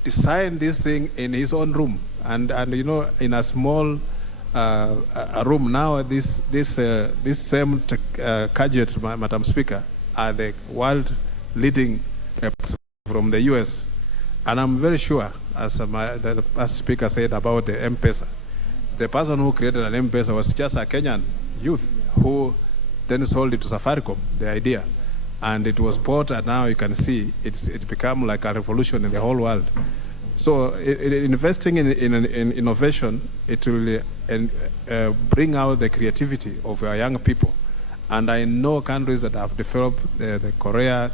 designed this thing in his own room, and in a small a room. Now this same gadgets, Madam Speaker, are the world leading from the US, and I'm very sure, as the past speaker said about the M-Pesa, the person who created an M-Pesa was just a Kenyan youth who then sold it to Safaricom, the idea, and it was bought, and now you can see it become like a revolution in the whole world. So investing in innovation, it will bring out the creativity of our young people. And I know countries that have developed, the Korea,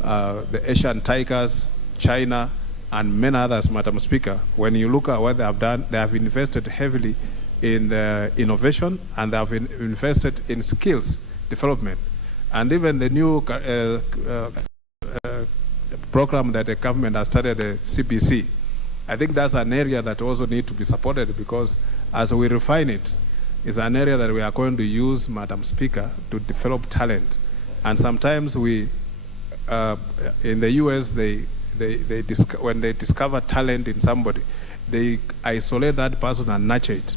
the Asian tigers, China, and many others, Madam Speaker. When you look at what they have done, they have invested heavily in innovation, and they have invested in skills development. And even the new program that the government has started, the CBC, I think that's an area that also needs to be supported, because as we refine it, it's an area that we are going to use, Madam Speaker, to develop talent. And sometimes we, in the US, when they discover talent in somebody, they isolate that person and nurture it.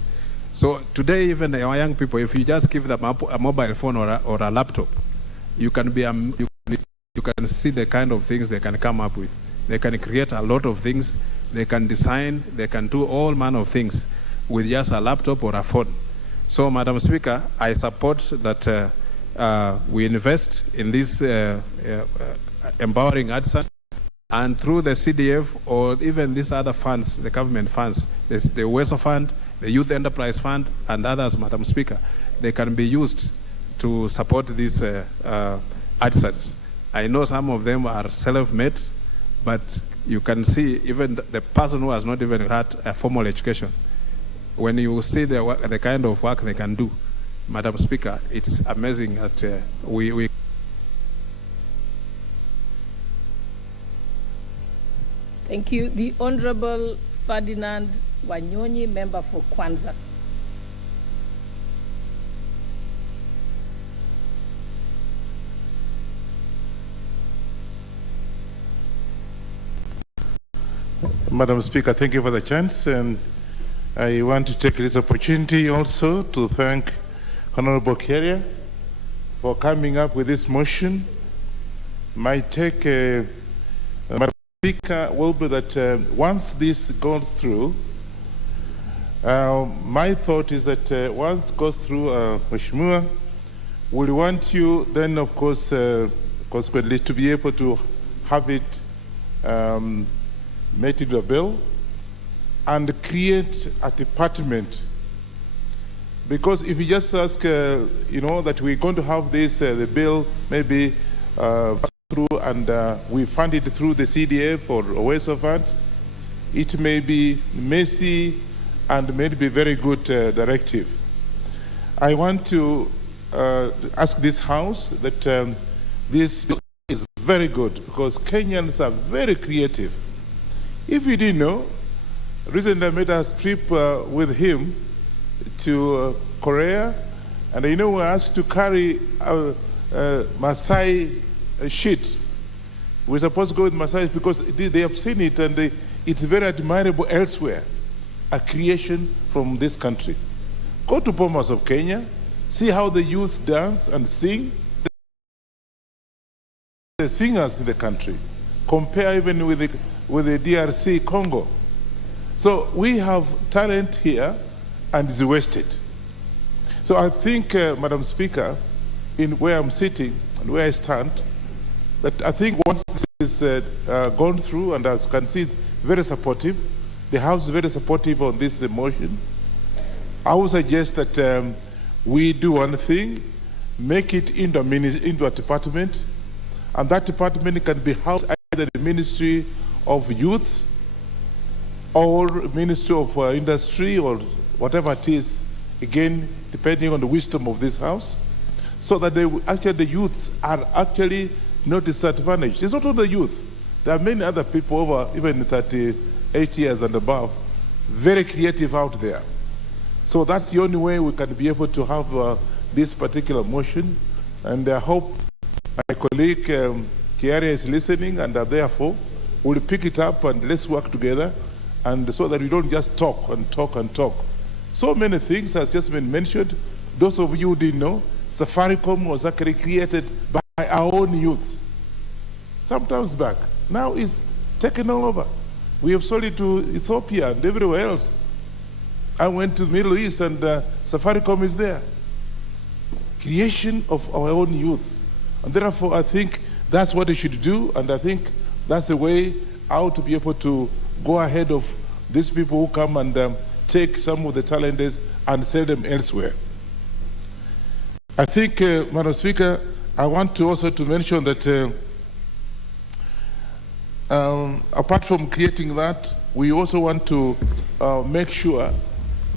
So today, even our young people, if you just give them a mobile phone or a laptop, you can see the kind of things they can come up with. They can create a lot of things. They can design. They can do all manner of things with just a laptop or a phone. So, Madam Speaker, I support that we invest in this empowering artisans, and through the CDF or even these other funds, the government funds, the WESO Fund, the Youth Enterprise Fund, and others, Madam Speaker, they can be used to support these artisans. I know some of them are self-made, but you can see even the person who has not even had a formal education, when you see the kind of work they can do, Madam Speaker, it's amazing that we Thank you. The Honorable Ferdinand Wanyonyi, member for Kwanza. Madam Speaker, thank you for the chance, and I want to take this opportunity also to thank Honorable Keria for coming up with this motion. My take, Madam Speaker, will be that once this goes through, my thought is that once it goes through, Mheshimiwa, we want you then, of course, consequently, to be able to have it made into a bill and create a department. Because if you just ask, that we're going to have this, the bill maybe through and we fund it through the CDF or WESO funds, it may be messy and may be very good directive. I want to ask this House that this bill is very good, because Kenyans are very creative. If you didn't know, recently I made a trip with him to Korea, and we were asked to carry a Maasai sheet. We're supposed to go with Maasai because they have seen it, and it's very admirable elsewhere, a creation from this country. Go to Bomas of Kenya, see how the youth dance and sing. The singers in the country, compare even with the DRC Congo. So we have talent here, and it's wasted. So I think, Madam Speaker, in where I'm sitting and where I stand, that I think once this is gone through, and as you can see, it's very supportive, the House is very supportive on this motion, I would suggest that we do one thing, make it into a department, and that department can be housed either the Ministry of Youth or Ministry of Industry or whatever it is, again, depending on the wisdom of this House, so that the youths are actually not disadvantaged. It's not only the youth. There are many other people over even 38 years and above, very creative out there. So that's the only way we can be able to have this particular motion. And I hope my colleague Kiaria is listening, and therefore we'll pick it up and let's work together, and so that we don't just talk and talk and talk. So many things has just been mentioned. Those of you who didn't know, Safaricom was actually created by our own youths sometimes back. Now it's taken all over. We have sold it to Ethiopia and everywhere else. I went to the Middle East and Safaricom is there. Creation of our own youth. And therefore, I think that's what they should do, and I think that's the way out to be able to go ahead of these people who come and take some of the talents and sell them elsewhere. I think, Madam Speaker, I want to also to mention that apart from creating that, we also want to make sure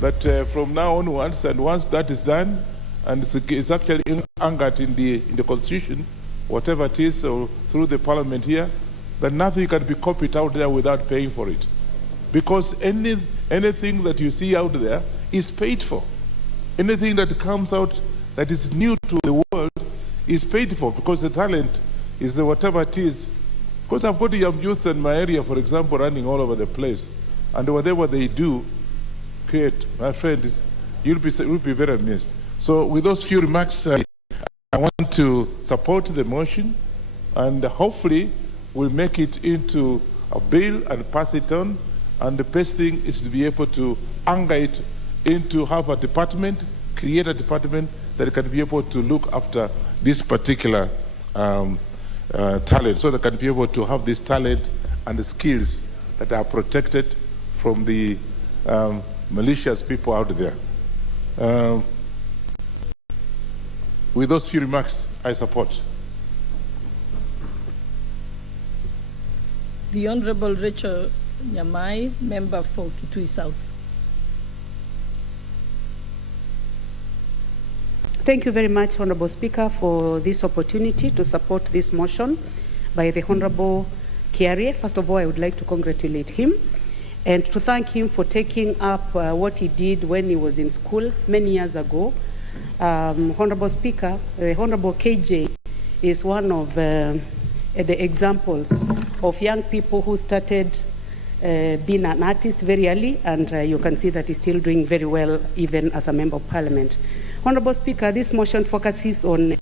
that from now onwards, and once that is done, and it's actually anchored in the Constitution, whatever it is, or through the Parliament here, that nothing can be copied out there without paying for it. Because anything that you see out there is paid for. Anything that comes out that is new to the world is paid for, because the talent is whatever it is. Because I've got young youth in my area, for example, running all over the place, and whatever they do, create, my friend, you'll be very missed. So with those few remarks, I want to support the motion, and hopefully we'll make it into a bill and pass it on. And the best thing is to be able to anchor it into have a department, create a department that can be able to look after this particular talent, so they can be able to have this talent and the skills that are protected from the malicious people out there. With those few remarks, I support. The Honorable Rachel Nyamai, member for Kitui South. Thank you very much, Honorable Speaker, for this opportunity to support this motion by the Honorable Kiarie. First of all, I would like to congratulate him and to thank him for taking up what he did when he was in school many years ago. Honorable Speaker, the Honorable KJ is one of the examples of young people who started being an artist very early, and you can see that he's still doing very well even as a member of Parliament. Honorable Speaker, this motion focuses on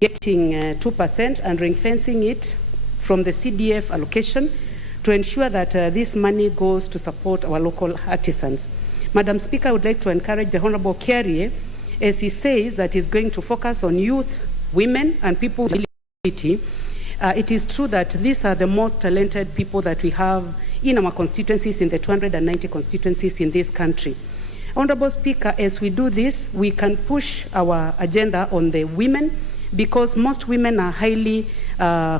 getting 2% and ring-fencing it from the CDF allocation to ensure that this money goes to support our local artisans. Madam Speaker, I would like to encourage the Honorable Kiarie, as he says that he's going to focus on youth, women, and people with disability. It is true that these are the most talented people that we have in our constituencies, in the 290 constituencies in this country. Honorable Speaker, as we do this, we can push our agenda on the women, because most women are highly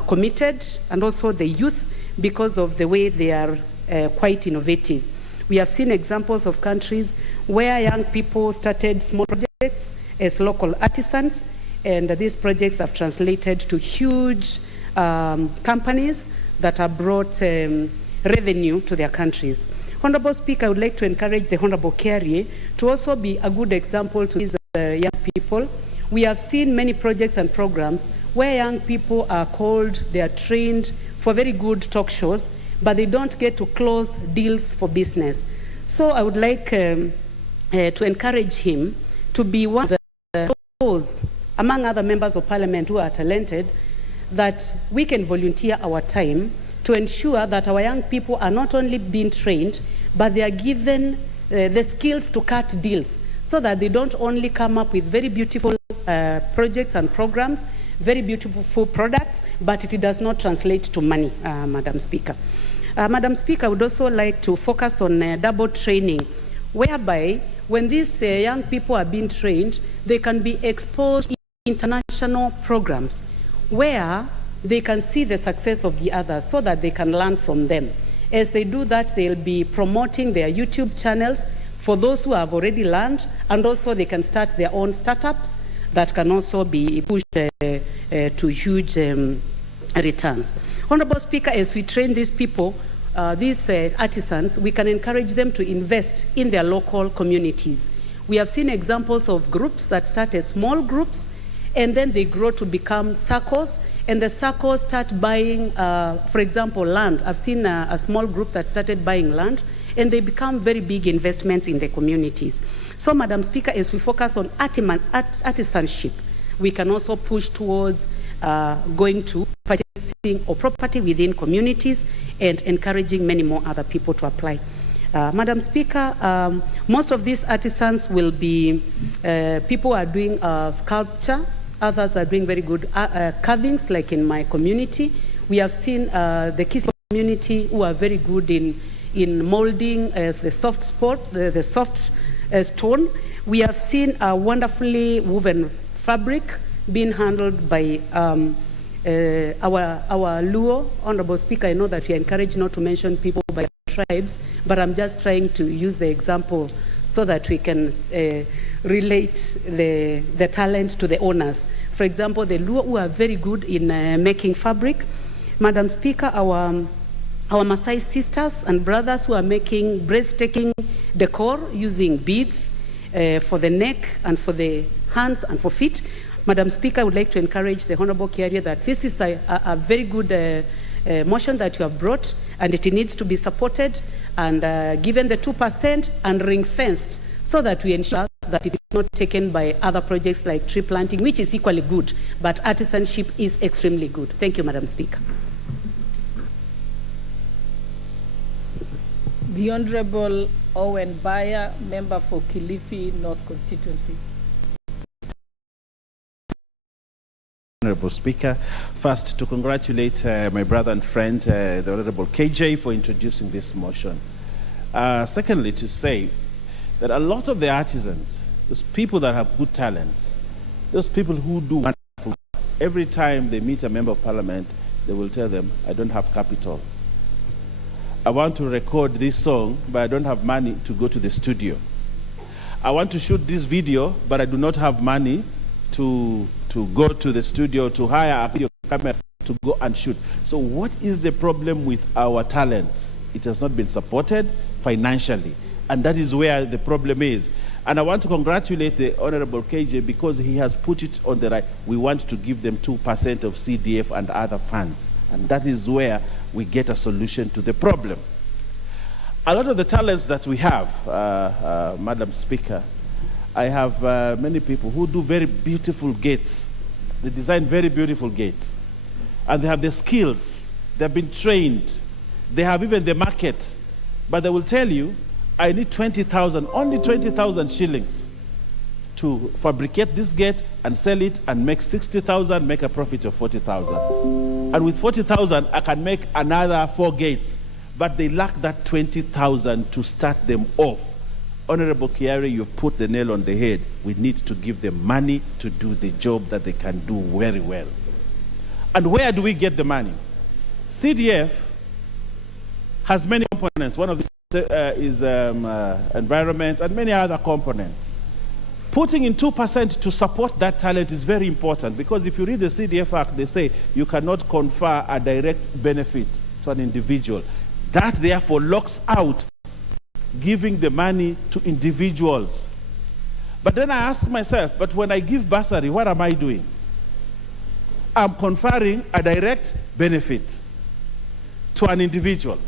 committed, and also the youth, because of the way they are quite innovative. We have seen examples of countries where young people started small projects as local artisans, and these projects have translated to huge companies that have brought revenue to their countries. Honorable Speaker, I would like to encourage the Honorable Kiarie to also be a good example to these young people. We have seen many projects and programs where young people are called, they are trained for very good talk shows, but they don't get to close deals for business. So I would like to encourage him to be one of those, among other members of Parliament who are talented, that we can volunteer our time to ensure that our young people are not only being trained, but they are given the skills to cut deals, so that they don't only come up with very beautiful projects and programs, very beautiful products, but it does not translate to money, Madam Speaker. Madam Speaker, I would also like to focus on double training, whereby when these young people are being trained, they can be exposed to international programs where they can see the success of the others, so that they can learn from them. As they do that, they'll be promoting their YouTube channels for those who have already learned, and also they can start their own startups that can also be pushed to huge returns. Honorable Speaker, as we train these people, these artisans, we can encourage them to invest in their local communities. We have seen examples of groups that start as small groups, and then they grow to become circles, and the circles start buying, for example, land. I've seen a small group that started buying land, and they become very big investments in the communities. So, Madam Speaker, as we focus on artisanship, we can also push towards going to purchasing of property within communities and encouraging many more other people to apply. Madam Speaker, most of these artisans will be people who are doing sculpture, others are doing very good carvings, like in my community. We have seen the KBC community who are very good in molding the soft stone. We have seen a wonderfully woven fabric being handled by our Luo. Honorable Speaker, I know that you are encouraged not to mention people by tribes, but I'm just trying to use the example so that we can relate the talent to the owners. For example, the Luo, who are very good in making fabric. Madam Speaker, our Maasai sisters and brothers who are making breathtaking decor using beads for the neck and for the hands and for feet. Madam Speaker, I would like to encourage the Honorable Carrier that this is a very good motion that you have brought, and it needs to be supported and given the 2% and ring-fenced so that we ensure that it is not taken by other projects like tree planting, which is equally good, but artisanship is extremely good. Thank you, Madam Speaker. The Honorable Owen Baya, member for Kilifi North Constituency. Honorable Speaker, first to congratulate my brother and friend, the Honorable KJ, for introducing this motion. Secondly, to say that a lot of the artisans, those people that have good talents, those people who do wonderful work, every time they meet a member of parliament, they will tell them, I don't have capital. I want to record this song, but I don't have money to go to the studio. I want to shoot this video, but I do not have money to go to the studio, to hire a video camera to go and shoot. So what is the problem with our talents? It has not been supported financially, and that is where the problem is. And I want to congratulate the Honorable KJ because he has put it on the right. We want to give them 2% of CDF and other funds, and that is where we get a solution to the problem. A lot of the talents that we have, Madam Speaker, I have many people who do very beautiful gates. They design very beautiful gates. And they have the skills. They've been trained. They have even the market. But they will tell you, I need 20,000, only 20,000 shillings to fabricate this gate and sell it and make 60,000, make a profit of 40,000. And with 40,000, I can make another 4 gates. But they lack that 20,000 to start them off. Honorable Kiari, you've put the nail on the head. We need to give them money to do the job that they can do very well. And where do we get the money? CDF has many components. One of these is environment and many other components. Putting in 2% to support that talent is very important because if you read the CDF Act, they say you cannot confer a direct benefit to an individual. That therefore locks out giving the money to individuals. But then I ask myself, but when I give bursary, what am I doing? I'm conferring a direct benefit to an individual.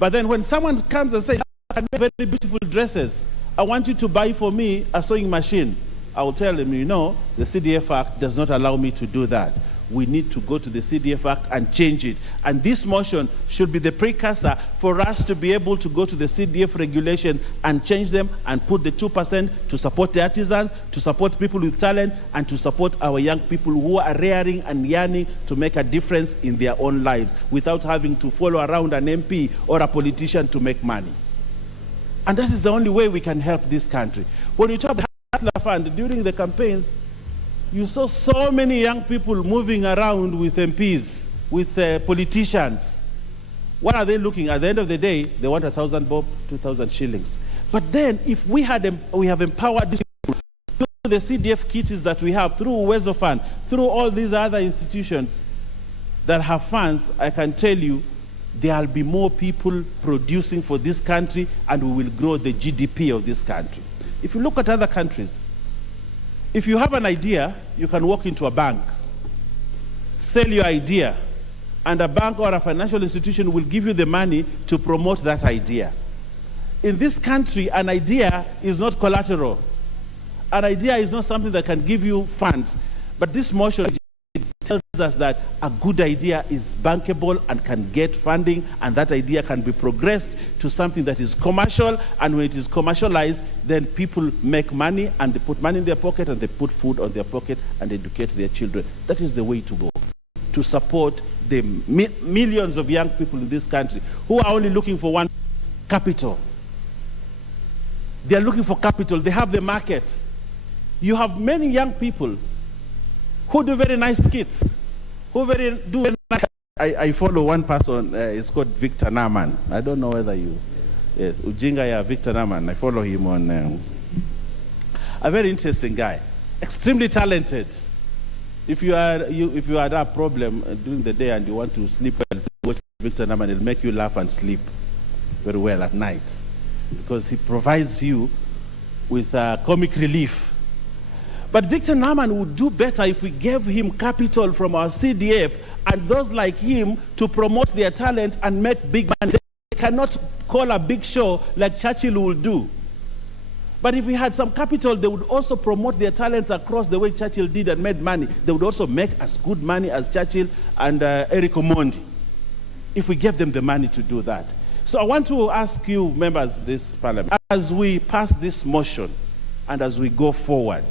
But then when someone comes and says, I make very beautiful dresses, I want you to buy for me a sewing machine, I will tell them, you know, the CDF Act does not allow me to do that. We need to go to the CDF Act and change it. And this motion should be the precursor for us to be able to go to the CDF regulation and change them and put the 2% to support the artisans, to support people with talent, and to support our young people who are rearing and yearning to make a difference in their own lives without having to follow around an MP or a politician to make money. And that is the only way we can help this country. When you talk about the Hustler Fund, during the campaigns, you saw so many young people moving around with MPs, with politicians. What are they looking at? At the end of the day, they want 1,000 bob, 2,000 shillings. But then, if we have empowered these people through the CDF kits that we have, through Uwezo Fund, through all these other institutions that have funds, I can tell you, there will be more people producing for this country, and we will grow the GDP of this country. If you look at other countries, if you have an idea, you can walk into a bank, sell your idea, and a bank or a financial institution will give you the money to promote that idea. In this country, an idea is not collateral. An idea is not something that can give you funds. But this motion tells us that a good idea is bankable and can get funding, and that idea can be progressed to something that is commercial, and when it is commercialized, then people make money, and they put money in their pocket, and they put food on their pocket, and educate their children. That is the way to go, to support the millions of young people in this country who are only looking for one: capital. They are looking for capital. They have the market. You have many young people who do very nice skits, I follow one person, it's called Victor Naman. I don't know whether you, yes, Ujinga ya Victor Naman. I follow him on, a very interesting guy, extremely talented. If you had a problem during the day and you want to sleep well, watch Victor Naman, it'll make you laugh and sleep very well at night, because he provides you with comic relief. But Victor Naman would do better if we gave him capital from our CDF and those like him to promote their talent and make big money. They cannot call a big show like Churchill will do. But if we had some capital, they would also promote their talents across the way Churchill did and made money. They would also make as good money as Churchill and Eric Omondi, if we gave them the money to do that. So I want to ask you, members of this parliament, as we pass this motion and as we go forward,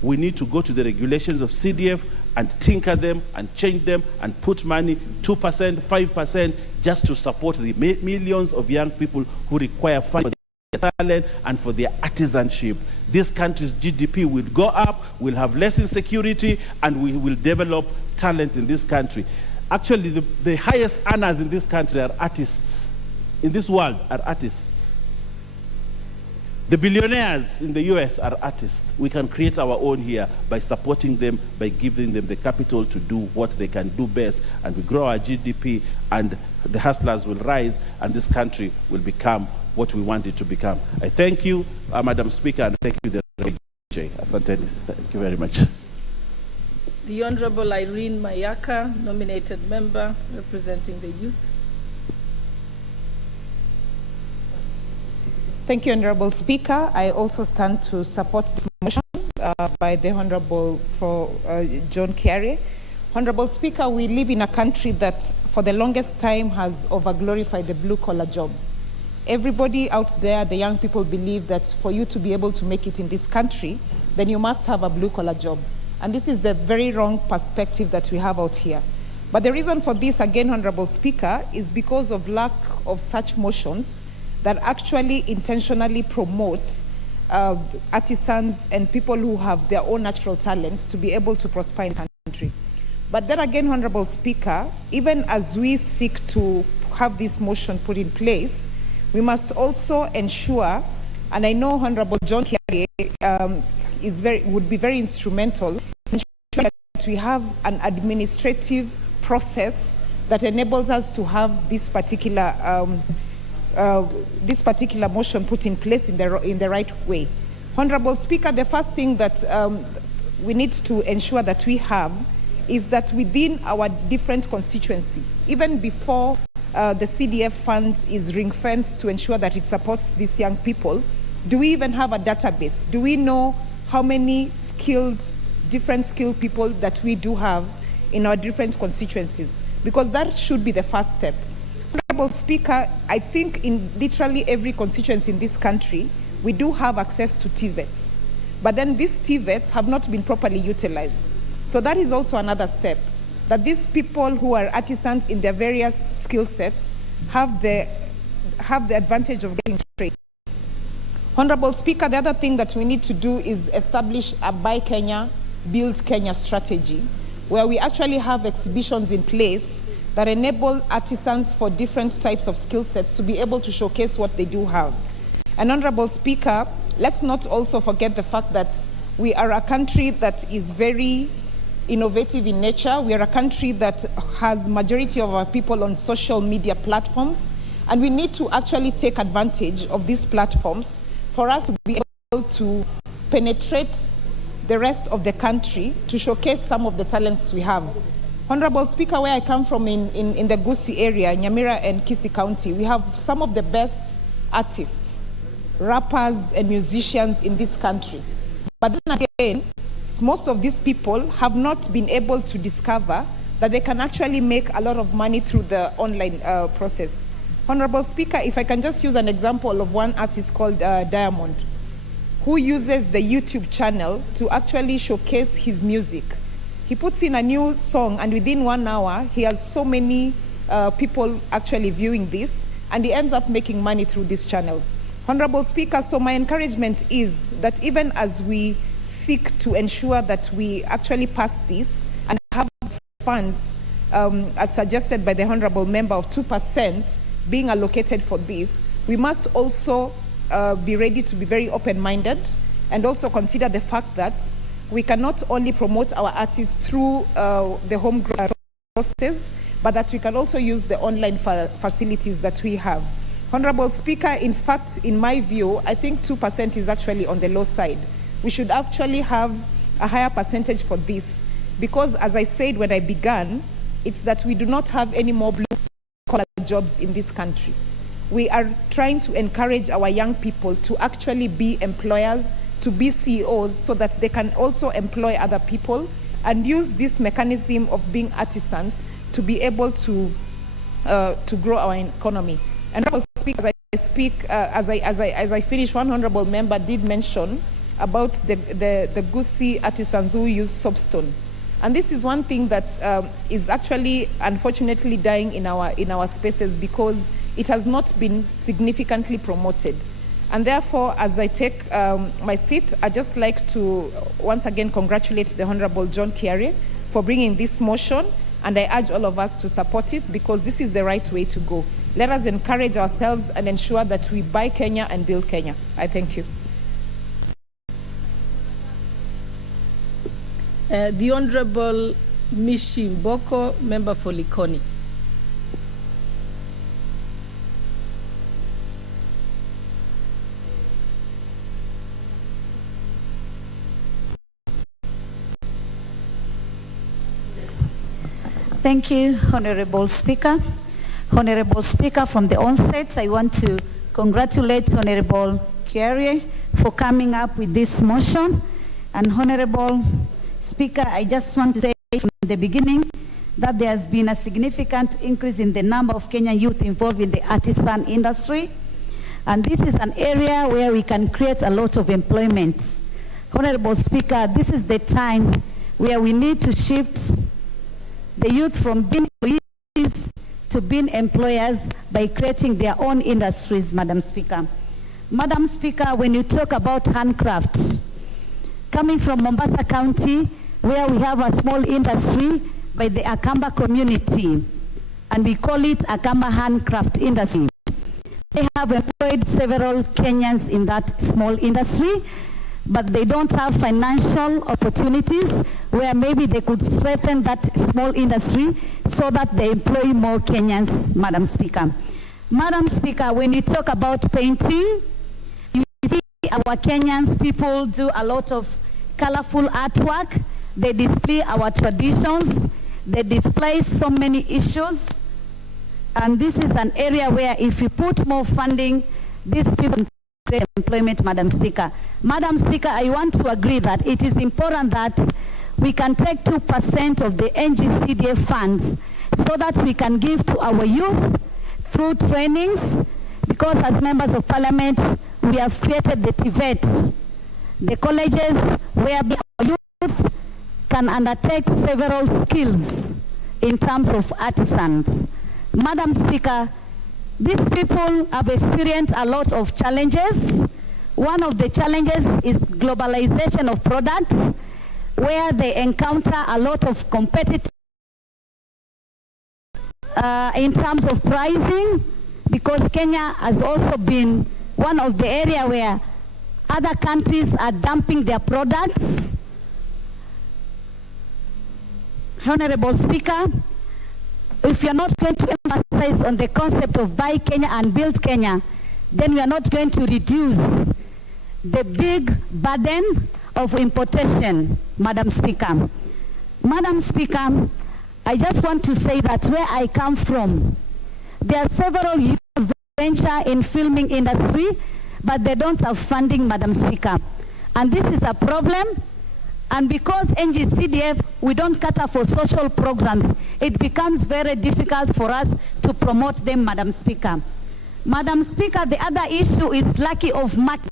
we need to go to the regulations of CDF and tinker them and change them and put money, 2%, 5%, just to support the millions of young people who require funding for their talent and for their artisanship. This country's GDP will go up, we'll have less insecurity, and we will develop talent in this country. Actually, the highest earners in this country are artists. In this world are artists. The billionaires in the US are artists. We can create our own here by supporting them, by giving them the capital to do what they can do best, and we grow our GDP, and the hustlers will rise, and this country will become what we want it to become. I thank you, Madam Speaker, and thank you, the KJ. Asante. Thank you very much. The Honorable Irene Mayaka, nominated member representing the youth. Thank you, Honorable Speaker. I also stand to support this motion by the Honorable John Kiarie. Honorable Speaker, we live in a country that for the longest time has overglorified the blue-collar jobs. Everybody out there, the young people, believe that for you to be able to make it in this country, then you must have a blue-collar job. And this is the very wrong perspective that we have out here. But the reason for this, again, Honorable Speaker, is because of lack of such motions that actually intentionally promote artisans and people who have their own natural talents to be able to prosper in this country. But then again, Honorable Speaker, even as we seek to have this motion put in place, we must also ensure, and I know Honorable John Kiarie would be very instrumental in ensuring that we have an administrative process that enables us to have this particular motion put in place in the right way. Honorable Speaker, the first thing that we need to ensure that we have is that within our different constituency, even before the CDF funds is ring-fenced to ensure that it supports these young people, do we even have a database? Do we know how many different skilled people that we do have in our different constituencies? Because that should be the first step. Honorable Speaker, I think in literally every constituency in this country, we do have access to TVETs. But then these TVETs have not been properly utilized. So that is also another step, that these people who are artisans in their various skill sets have the advantage of getting trained. Honorable Speaker, the other thing that we need to do is establish a Buy Kenya, Build Kenya strategy, where we actually have exhibitions in place that enable artisans for different types of skill sets to be able to showcase what they do have. And Honorable Speaker, let's not also forget the fact that we are a country that is very innovative in nature. We are a country that has majority of our people on social media platforms, and we need to actually take advantage of these platforms for us to be able to penetrate the rest of the country to showcase some of the talents we have. Honorable Speaker, where I come from in the Gusii area, Nyamira and Kisii County, we have some of the best artists, rappers and musicians in this country. But then again, most of these people have not been able to discover that they can actually make a lot of money through the online process. Honorable Speaker, if I can just use an example of one artist called Diamond, who uses the YouTube channel to actually showcase his music. He puts in a new song, and within 1 hour, he has so many people actually viewing this, and he ends up making money through this channel. Honorable Speaker, so my encouragement is that even as we seek to ensure that we actually pass this and have funds, as suggested by the Honorable Member, of 2% being allocated for this, we must also be ready to be very open-minded and also consider the fact that we cannot only promote our artists through the homegrown resources, but that we can also use the online facilities that we have. Honorable Speaker, in fact, in my view, I think 2% is actually on the low side. We should actually have a higher percentage for this, because as I said when I began, it's that we do not have any more blue-collar jobs in this country. We are trying to encourage our young people to actually be employers, to be CEOs, so that they can also employ other people and use this mechanism of being artisans to be able to grow our economy. And Honorable Speaker, as I finish, one Honorable Member did mention about the Gusii artisans who use soapstone. And this is one thing that is actually, unfortunately, dying in our spaces because it has not been significantly promoted. And therefore, as I take my seat, I'd just like to once again congratulate the Honorable John Kiare for bringing this motion, and I urge all of us to support it because this is the right way to go. Let us encourage ourselves and ensure that we buy Kenya and build Kenya. I thank you. The Honorable Mishi Mboko, Member for Likoni. Thank you, Honorable Speaker. Honorable Speaker, from the onset, I want to congratulate Honorable Kiare for coming up with this motion. And Honorable Speaker, I just want to say from the beginning that there has been a significant increase in the number of Kenyan youth involved in the artisan industry. And this is an area where we can create a lot of employment. Honorable Speaker, this is the time where we need to shift the youth from being employees to being employers by creating their own industries, Madam Speaker. Madam Speaker, when you talk about handcrafts, coming from Mombasa County, where we have a small industry by the Akamba community, and we call it Akamba Handcraft Industry. They have employed several Kenyans in that small industry, but they don't have financial opportunities where maybe they could strengthen that small industry so that they employ more Kenyans, Madam Speaker. Madam Speaker, when you talk about painting, you see our Kenyans, people do a lot of colorful artwork. They display our traditions. They display so many issues. And this is an area where if you put more funding, these people create employment, Madam Speaker. Madam Speaker, I want to agree that it is important that we can take 2% of the NGCDF funds so that we can give to our youth through trainings, because as members of Parliament, we have created the TVET, the colleges where our youth can undertake several skills in terms of artisans. Madam Speaker, these people have experienced a lot of challenges. One of the challenges is globalization of products, where they encounter a lot of competitive in terms of pricing, because Kenya has also been one of the areas where other countries are dumping their products. Honorable Speaker, if you're not going to emphasize on the concept of buy Kenya and build Kenya, then we are not going to reduce the big burden of importation, Madam Speaker. Madam Speaker, I just want to say that where I come from, there are several youth venture in filming industry, but they don't have funding, Madam Speaker. And this is a problem. And because NGCDF, we don't cater for social programs, it becomes very difficult for us to promote them, Madam Speaker. Madam Speaker, the other issue is lack of market.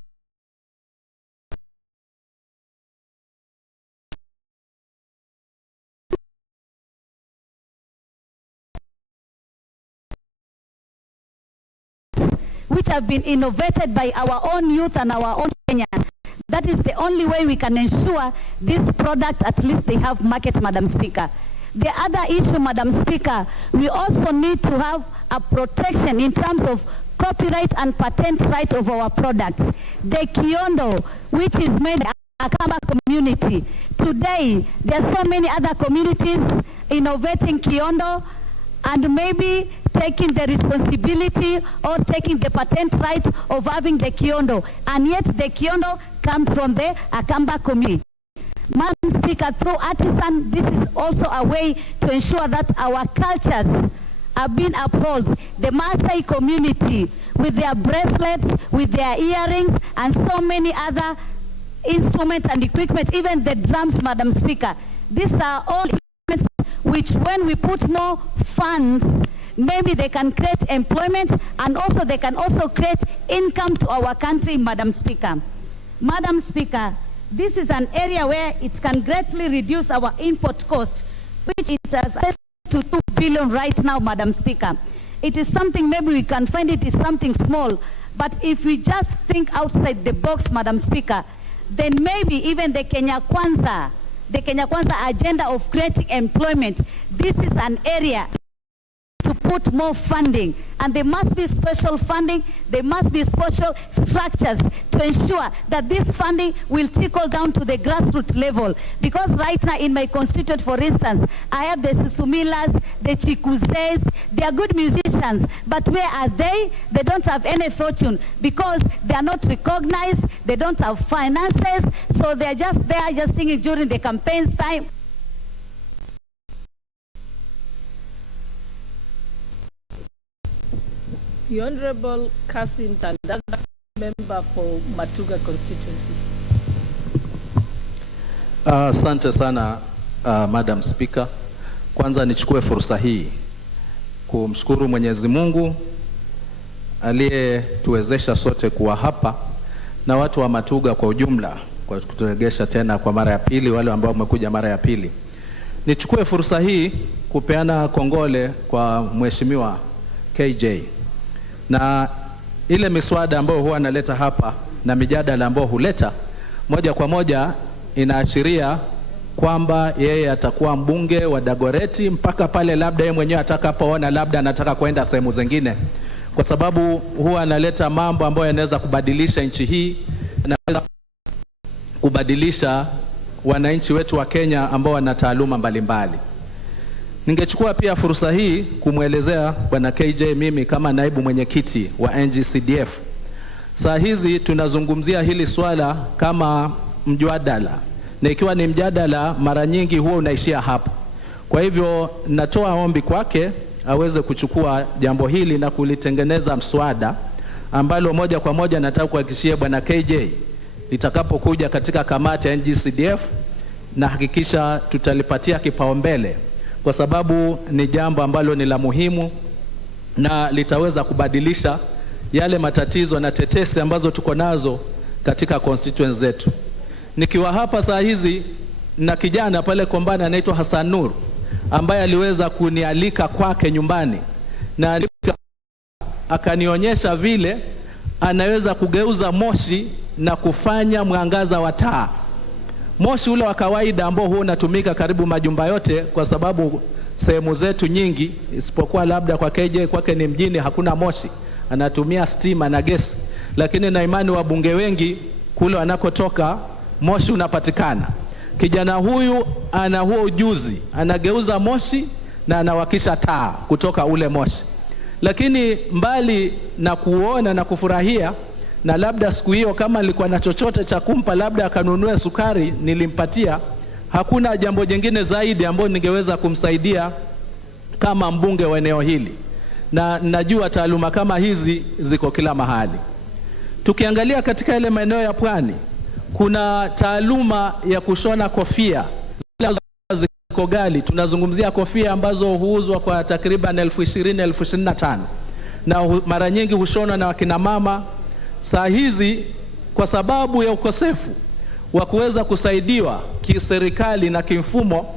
Which have been innovated by our own youth and our own Kenyans. That is the only way we can ensure this product, at least they have market, Madam Speaker. The other issue, Madam Speaker, we also need to have a protection in terms of copyright and patent right of our products. The Kiondo, which is made by the Akamba community. Today, there are so many other communities innovating Kiondo, and maybe taking the responsibility or taking the patent right of having the Kiondo, and yet the Kiondo comes from the Akamba community. Madam Speaker, through artisan, this is also a way to ensure that our cultures are being upheld. The Maasai community, with their bracelets, with their earrings, and so many other instruments and equipment, even the drums, Madam Speaker. These are all equipments which, when we put more funds, maybe they can create employment, and also they can also create income to our country, Madam Speaker. Madam Speaker, this is an area where it can greatly reduce our import cost, which it has access to 2 billion right now, Madam Speaker. It is something, maybe we can find it is something small, but if we just think outside the box, Madam Speaker, then maybe even the Kenya Kwanza agenda of creating employment, this is an area to put more funding, and there must be special funding, there must be special structures to ensure that this funding will trickle down to the grassroots level. Because right now in my constituent, for instance, I have the Susumilas, the Chikuzes, they are good musicians, but where are they? They don't have any fortune because they are not recognized, they don't have finances, so they are just there just singing during the campaigns time. The Honorable Kasim Tandaza, member for Matuga constituency. Asante sana Madam Speaker. Kwanza nichukue fursa hii kumshukuru Mwenyezi Mungu aliyetuwezesha sote kuwa hapa na watu wa Matuga kwa ujumla kwa kuturegesha tena kwa mara ya pili, wale ambao wamekuja mara ya pili. Nichukue fursa hii kupeana kongole kwa Mheshimiwa KJ na ile miswada ambayo huwa analeta hapa na mijadala ambayo huleta moja kwa moja inaashiria kwamba yeye atakuwa mbunge wa Dagoretti mpaka pale labda yeye mwenyewe atakapoona labda anataka kwenda sehemu zingine, kwa sababu huwa analeta mambo ambayo yanaweza kubadilisha nchi hii, yanaweza kubadilisha wananchi wetu wa Kenya ambao wana taaluma mbalimbali. Ningechukua pia fursa hii kumwelezea Bwana KJ, mimi kama naibu mwenyekiti wa NGCDF. Saa hizi tunazungumzia hili swala kama mjadala, na ikiwa ni mjadala mara nyingi huwa unaishia hapa. Kwa hivyo natoa ombi kwake aweze kuchukua jambo hili na kulitengeneza mswada ambalo moja kwa moja nataka kuhakikishia Bwana KJ litakapokuja katika kamati ya NGCDF, na hakikisha tutalipatia kipaumbele, kwa sababu ni jambo ambalo ni la muhimu na litaweza kubadilisha yale matatizo na tetesi ambazo tuko nazo katika constituency zetu. Nikiwa hapa saa hizi na kijana pale Kombani anaitwa Hassan Nur ambaye aliweza kunialika kwake nyumbani na akanionyesha vile anaweza kugeuza moshi na kufanya mwangaza wa taa. Moshi ule wa kawaida ambao huwa unatumika karibu majumba yote, kwa sababu sehemu zetu nyingi isipokuwa labda kwa KJ kwake ni mjini hakuna moshi, anatumia stima na gesi, lakini na imani wabunge wengi kule wanakotoka moshi unapatikana. Kijana huyu ana huo ujuzi, anageuza moshi na anawakisha taa kutoka ule moshi. Lakini mbali na kuona na kufurahia na labda siku hiyo kama nilikuwa na chochote cha kumpa, labda akanunue sukari, nilimpatia. Hakuna jambo jingine zaidi ambalo ningeweza kumsaidia kama mbunge wa eneo hili, na najua taaluma kama hizi ziko kila mahali. Tukiangalia katika ile maeneo ya pwani, kuna taaluma ya kushona kofia ziko ghali. Tunazungumzia kofia ambazo huuzwa kwa takriban 20,000, 25,000, na mara nyingi hushonwa na wakina mama. Saa hizi kwa sababu ya ukosefu wa kuweza kusaidiwa kiserikali na kimfumo,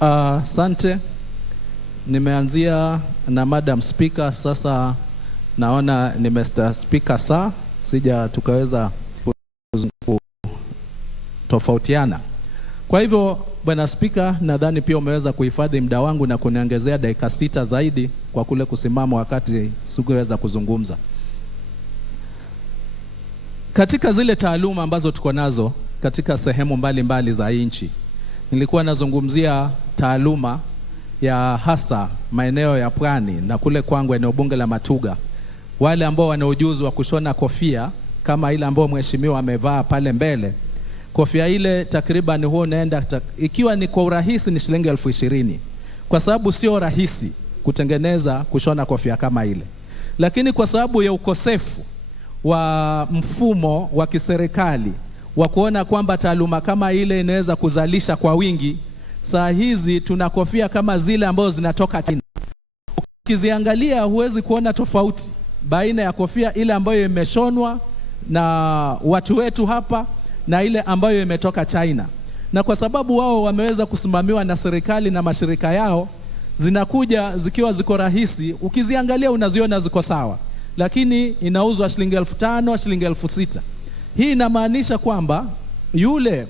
asante. Nimeanzia na Madam Speaker, sasa naona ni Mr. Speaker saa sija tukaweza tofautiana. Kwa hivyo Bwana Speaker, nadhani pia umeweza kuhifadhi muda wangu na kuniongezea dakika 6 zaidi kwa kule kusimama wakati sikuweza kuzungumza. Katika zile taaluma ambazo tuko nazo katika sehemu mbalimbali za nchi, nilikuwa nazungumzia taaluma ya hasa maeneo ya pwani na kule kwangu eneo bunge la Matuga. Wale ambao wana ujuzi wa kushona kofia kama ile ambao mheshimiwa amevaa pale mbele. Kofia ile takriban huo unaenda ikiwa ni kwa urahisi ni shilingi 20,000. Kwa sababu sio rahisi kutengeneza kushona kofia kama ile. Lakini kwa sababu ya ukosefu wa mfumo wa kiserikali wa kuona kwamba taaluma kama ile inaweza kuzalisha kwa wingi, saa hizi tuna kofia kama zile ambazo zinatoka China. Ukiziangalia huwezi kuona tofauti baina ya kofia ile ambayo imeshonwa na watu wetu hapa na ile ambayo imetoka China. Na kwa sababu wao wameweza kusimamiwa na serikali na mashirika yao, zinakuja zikiwa ziko rahisi, ukiziangalia unaziona ziko sawa, lakini inauzwa shilingi 5,000, shilingi 6,000. Hii inamaanisha kwamba yule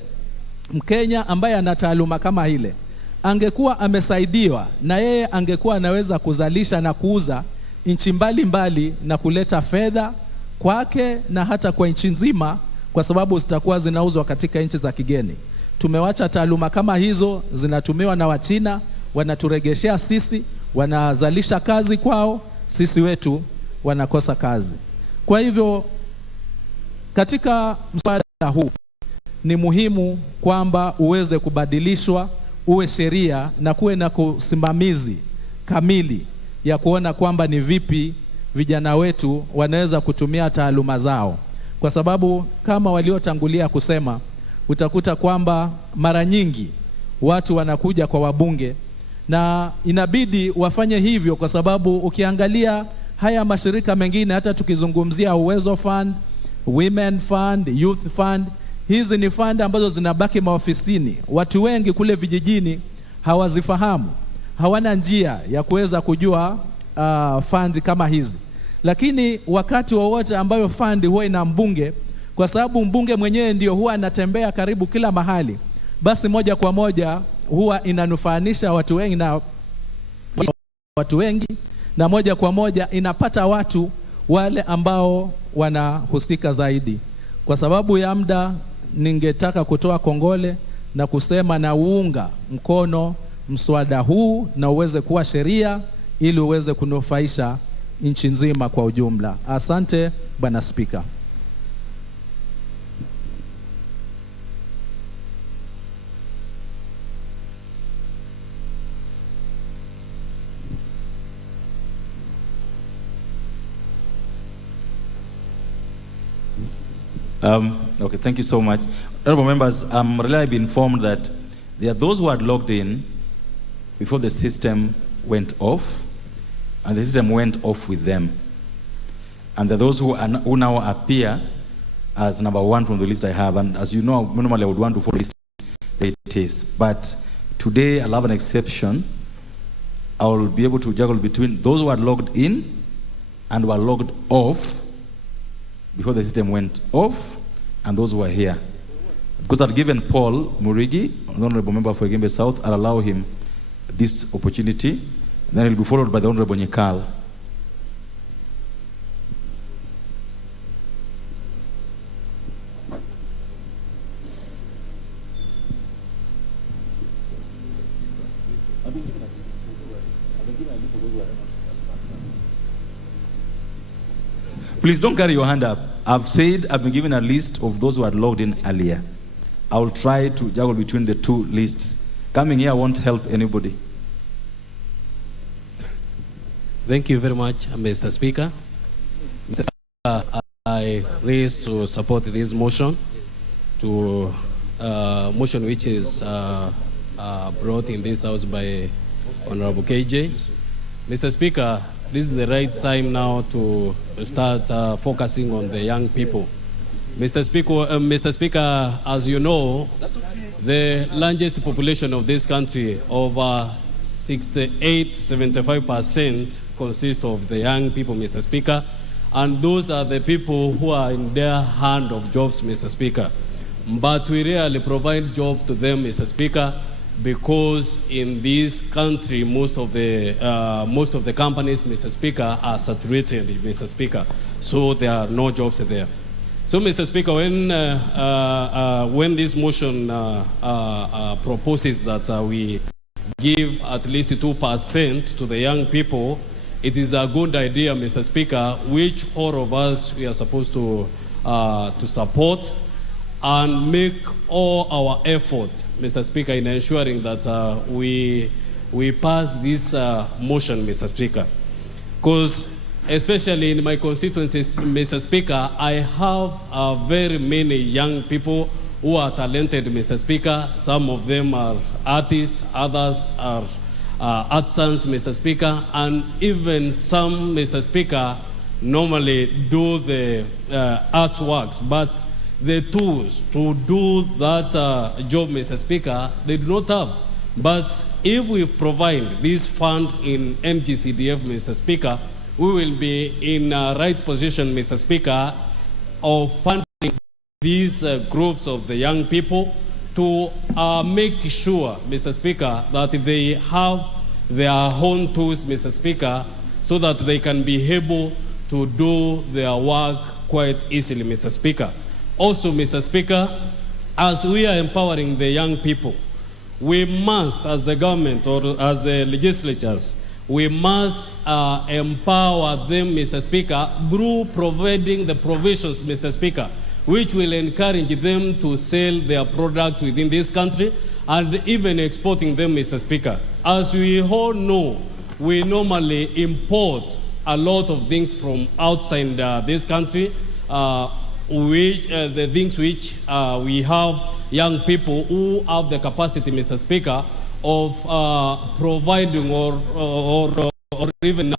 Mkenya ambaye ana taaluma kama ile angekuwa amesaidiwa, na yeye angekuwa anaweza kuzalisha na kuuza nchi mbalimbali na kuleta fedha kwake na hata kwa nchi nzima, kwa sababu zitakuwa zinauzwa katika nchi za kigeni. Tumewacha taaluma kama hizo zinatumiwa na Wachina, wanaturegeshea sisi, wanazalisha kazi kwao, sisi wetu wanakosa kazi. Kwa hivyo katika mswada huu ni muhimu kwamba uweze kubadilishwa, uwe sheria na kuwe na kusimamizi kamili ya kuona kwamba ni vipi vijana wetu wanaweza kutumia taaluma zao. Kwa sababu kama waliotangulia kusema, utakuta kwamba mara nyingi watu wanakuja kwa wabunge na inabidi wafanye hivyo, kwa sababu ukiangalia haya mashirika mengine, hata tukizungumzia Uwezo Fund, Women Fund, Youth Fund, hizi ni fund ambazo zinabaki maofisini. Watu wengi kule vijijini hawazifahamu, hawana njia ya kuweza kujua fund kama hizi. Lakini wakati wowote ambayo fund huwa ina mbunge, kwa sababu mbunge mwenyewe ndio huwa anatembea karibu kila mahali, basi moja kwa moja huwa inanufanisha watu wengi na moja kwa moja inapata watu wale ambao wanahusika zaidi. Kwa sababu ya muda, ningetaka kutoa kongole na kusema na uunga mkono mswada huu na uweze kuwa sheria ili uweze kunufaisha nchi nzima kwa ujumla. Asante Bwana Spika. Okay, thank you so much. Honorable members, I'm reliably informed that there are those who had logged in before the system went off, and the system went off with them. And there are those who now appear as number one from the list I have. And as you know, normally I would want to follow the list it is. But today I'll have an exception. I will be able to juggle between those who are logged in and were logged off before the system went off, and those who are here. Because I've given Paul Murigi, an honorable member for Gembe South, I'll allow him this opportunity. And then he'll be followed by the Honorable Nyekal. Please don't carry your hand up. I've said I've been given a list of those who had logged in earlier. I will try to juggle between the two lists. Coming here won't help anybody. Thank you very much, Mr. Speaker. Mr. Speaker, I raise to support this motion, motion which is brought in this House by Honorable KJ. Mr. Speaker, this is the right time now to start focusing on the young people. Mr. Speaker, as you know, the largest population of this country, over 68-75%, consists of the young people, Mr. Speaker, and those are the people who are in their hand of jobs, Mr. Speaker. But we rarely provide jobs to them, Mr. Speaker, because in this country, most of the companies, Mr. Speaker, are saturated, Mr. Speaker. So there are no jobs there. So, Mr. Speaker, when this motion proposes that we give at least 2% to the young people, it is a good idea, Mr. Speaker, which all of us we are supposed to support and make all our effort, Mr. Speaker, in ensuring that we pass this motion, Mr. Speaker. Because especially in my constituencies, Mr. Speaker, I have very many young people who are talented, Mr. Speaker. Some of them are artists, others are artisans, Mr. Speaker, and even some, Mr. Speaker, normally do the artworks, but the tools to do that job, Mr. Speaker, they do not have. But if we provide this fund in MGCDF, Mr. Speaker, we will be in a right position, Mr. Speaker, of funding these groups of the young people to make sure, Mr. Speaker, that they have their own tools, Mr. Speaker, so that they can be able to do their work quite easily, Mr. Speaker. Also, Mr. Speaker, as we are empowering the young people, we must, as the government or as the legislatures, we must empower them, Mr. Speaker, through providing the provisions, Mr. Speaker, which will encourage them to sell their product within this country and even exporting them, Mr. Speaker. As we all know, we normally import a lot of things from outside this country, the things which we have young people who have the capacity, Mr. Speaker, of providing or even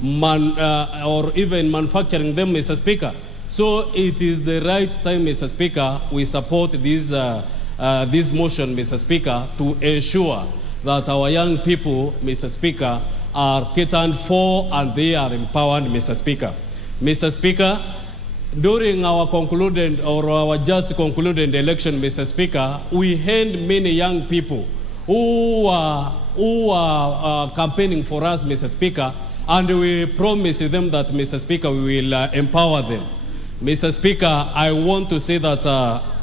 manufacturing them, Mr. Speaker. So it is the right time, Mr. Speaker, we support this motion, Mr. Speaker, to ensure that our young people, Mr. Speaker, are catered for and they are empowered, Mr. Speaker. Mr. Speaker, during our concluded or our just concluded election, Mr. Speaker, we had many young people who are campaigning for us, Mr. Speaker, and we promise them that, Mr. Speaker, we will empower them. Mr. Speaker, I want to say that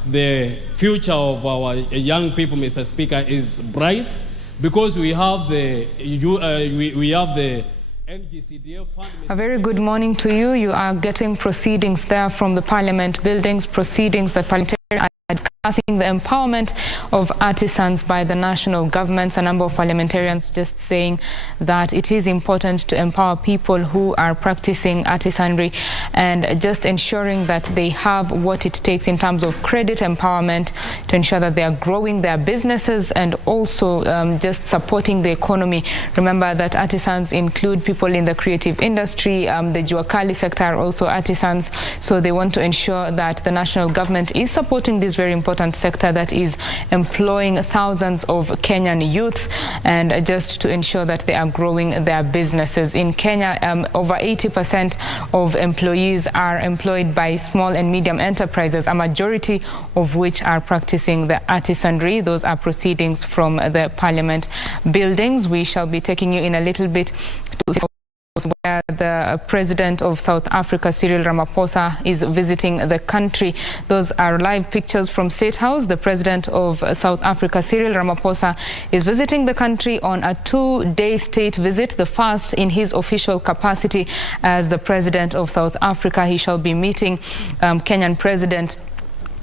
the future of our young people, Mr. Speaker, is bright because we have the NGCDF fund. A very good morning to you. You are getting proceedings there from the Parliament buildings, proceedings that parliamentarians are discussing the empowerment of artisans by the national governments. A number of parliamentarians just saying that it is important to empower people who are practicing artisanry and just ensuring that they have what it takes in terms of credit empowerment to ensure that they are growing their businesses and also just supporting the economy. Remember that artisans include people in the creative industry, the Juakali sector are also artisans, so they want to ensure that the national government is supporting this very important sector that is employing thousands of Kenyan youths and just to ensure that they are growing their businesses. In Kenya, over 80% of employees are employed by small and medium enterprises, a majority of which are practicing the artisanry. Those are proceedings from the Parliament buildings. We shall be taking you in a little bit to where the President of South Africa, Cyril Ramaphosa, is visiting the country. Those are live pictures from State House. The President of South Africa, Cyril Ramaphosa, is visiting the country on a 2-day state visit, the first in his official capacity as the President of South Africa. He shall be meeting Kenyan President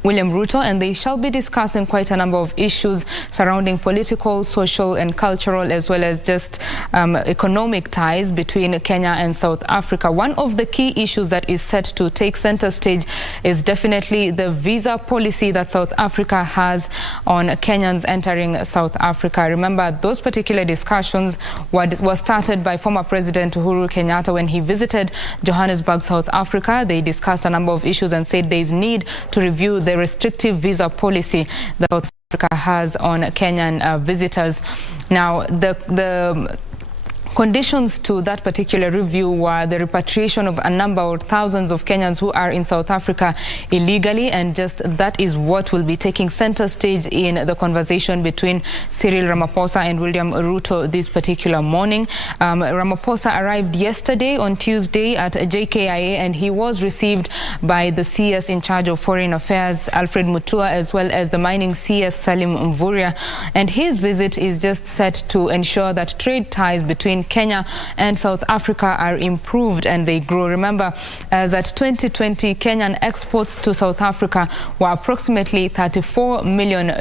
William Ruto, and they shall be discussing quite a number of issues surrounding political, social and cultural, as well as just economic ties between Kenya and South Africa. One of the key issues that is set to take center stage is definitely the visa policy that South Africa has on Kenyans entering South Africa. Remember, those particular discussions were started by former President Uhuru Kenyatta when he visited Johannesburg, South Africa. They discussed a number of issues and said there is need to review the restrictive visa policy that South Africa has on Kenyan visitors. Now, the conditions to that particular review were the repatriation of a number of thousands of Kenyans who are in South Africa illegally, and just that is what will be taking center stage in the conversation between Cyril Ramaphosa and William Ruto this particular morning. Ramaphosa arrived yesterday on Tuesday at JKIA, and he was received by the CS in charge of foreign affairs, Alfred Mutua, as well as the mining CS, Salim Mvurya. And his visit is just set to ensure that trade ties between Kenya and South Africa are improved and they grow. Remember, as at 2020, Kenyan exports to South Africa were approximately $34 million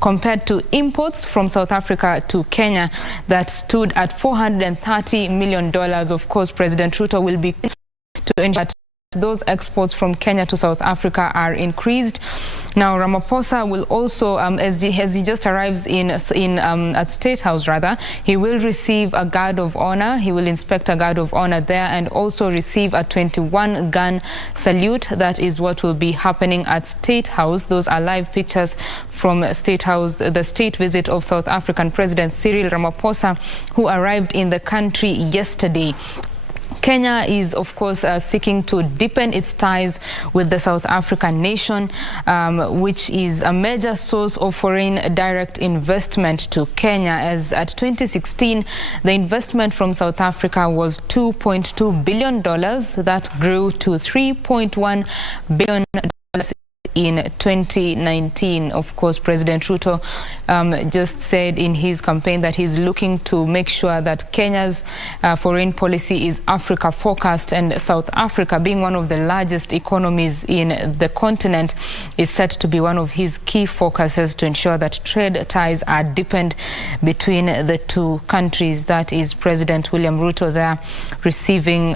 compared to imports from South Africa to Kenya that stood at $430 million. Of course, President Ruto will be to ensure that those exports from Kenya to South Africa are increased. Now, Ramaphosa will also, as he just arrives at State House, he will receive a guard of honor. He will inspect a guard of honor there and also receive a 21-gun salute. That is what will be happening at State House. Those are live pictures from State House, the state visit of South African President Cyril Ramaphosa, who arrived in the country yesterday. Kenya is, of course, seeking to deepen its ties with the South African nation, which is a major source of foreign direct investment to Kenya. As at 2016, the investment from South Africa was $2.2 billion. That grew to $3.1 billion in 2019. Of course, President Ruto just said in his campaign that he's looking to make sure that Kenya's foreign policy is Africa focused, and South Africa, being one of the largest economies in the continent, is set to be one of his key focuses to ensure that trade ties are deepened between the two countries. That is President William Ruto there receiving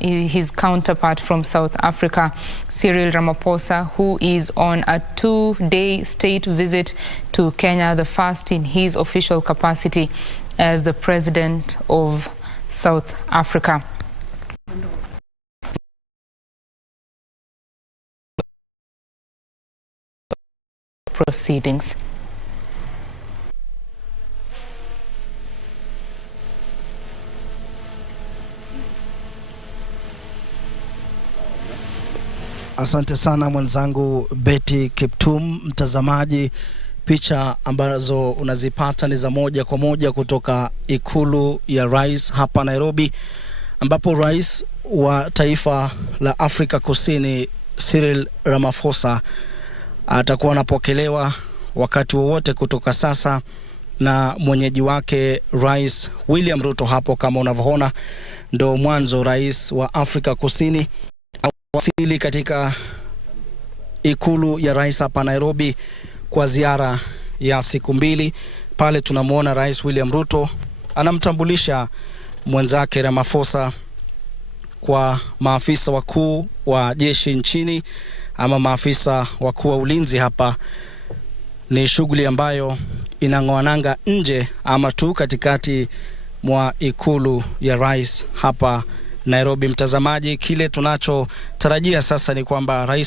his counterpart from South Africa, Cyril Ramaphosa, who is on a 2-day state visit to Kenya, the first in his official capacity as the President of South Africa. Proceedings. Asante sana mwenzangu Betty Kiptum. Mtazamaji, picha ambazo unazipata ni za moja kwa moja kutoka ikulu ya rais hapa Nairobi, ambapo rais wa taifa la Afrika Kusini Cyril Ramaphosa atakuwa anapokelewa wakati wowote kutoka sasa na mwenyeji wake Rais William Ruto. Hapo kama unavyoona ndo mwanzo rais wa Afrika Kusini awasili katika ikulu ya rais hapa Nairobi kwa ziara ya siku 2. Pale tunamuona Rais William Ruto anamtambulisha mwenzake Ramaphosa kwa maafisa wakuu wa jeshi nchini ama maafisa wakuu wa ulinzi. Hapa ni shughuli ambayo inang'oananga nje ama tu katikati mwa ikulu ya rais hapa Nairobi. Mtazamaji, kile tunachotarajia sasa ni kwamba rais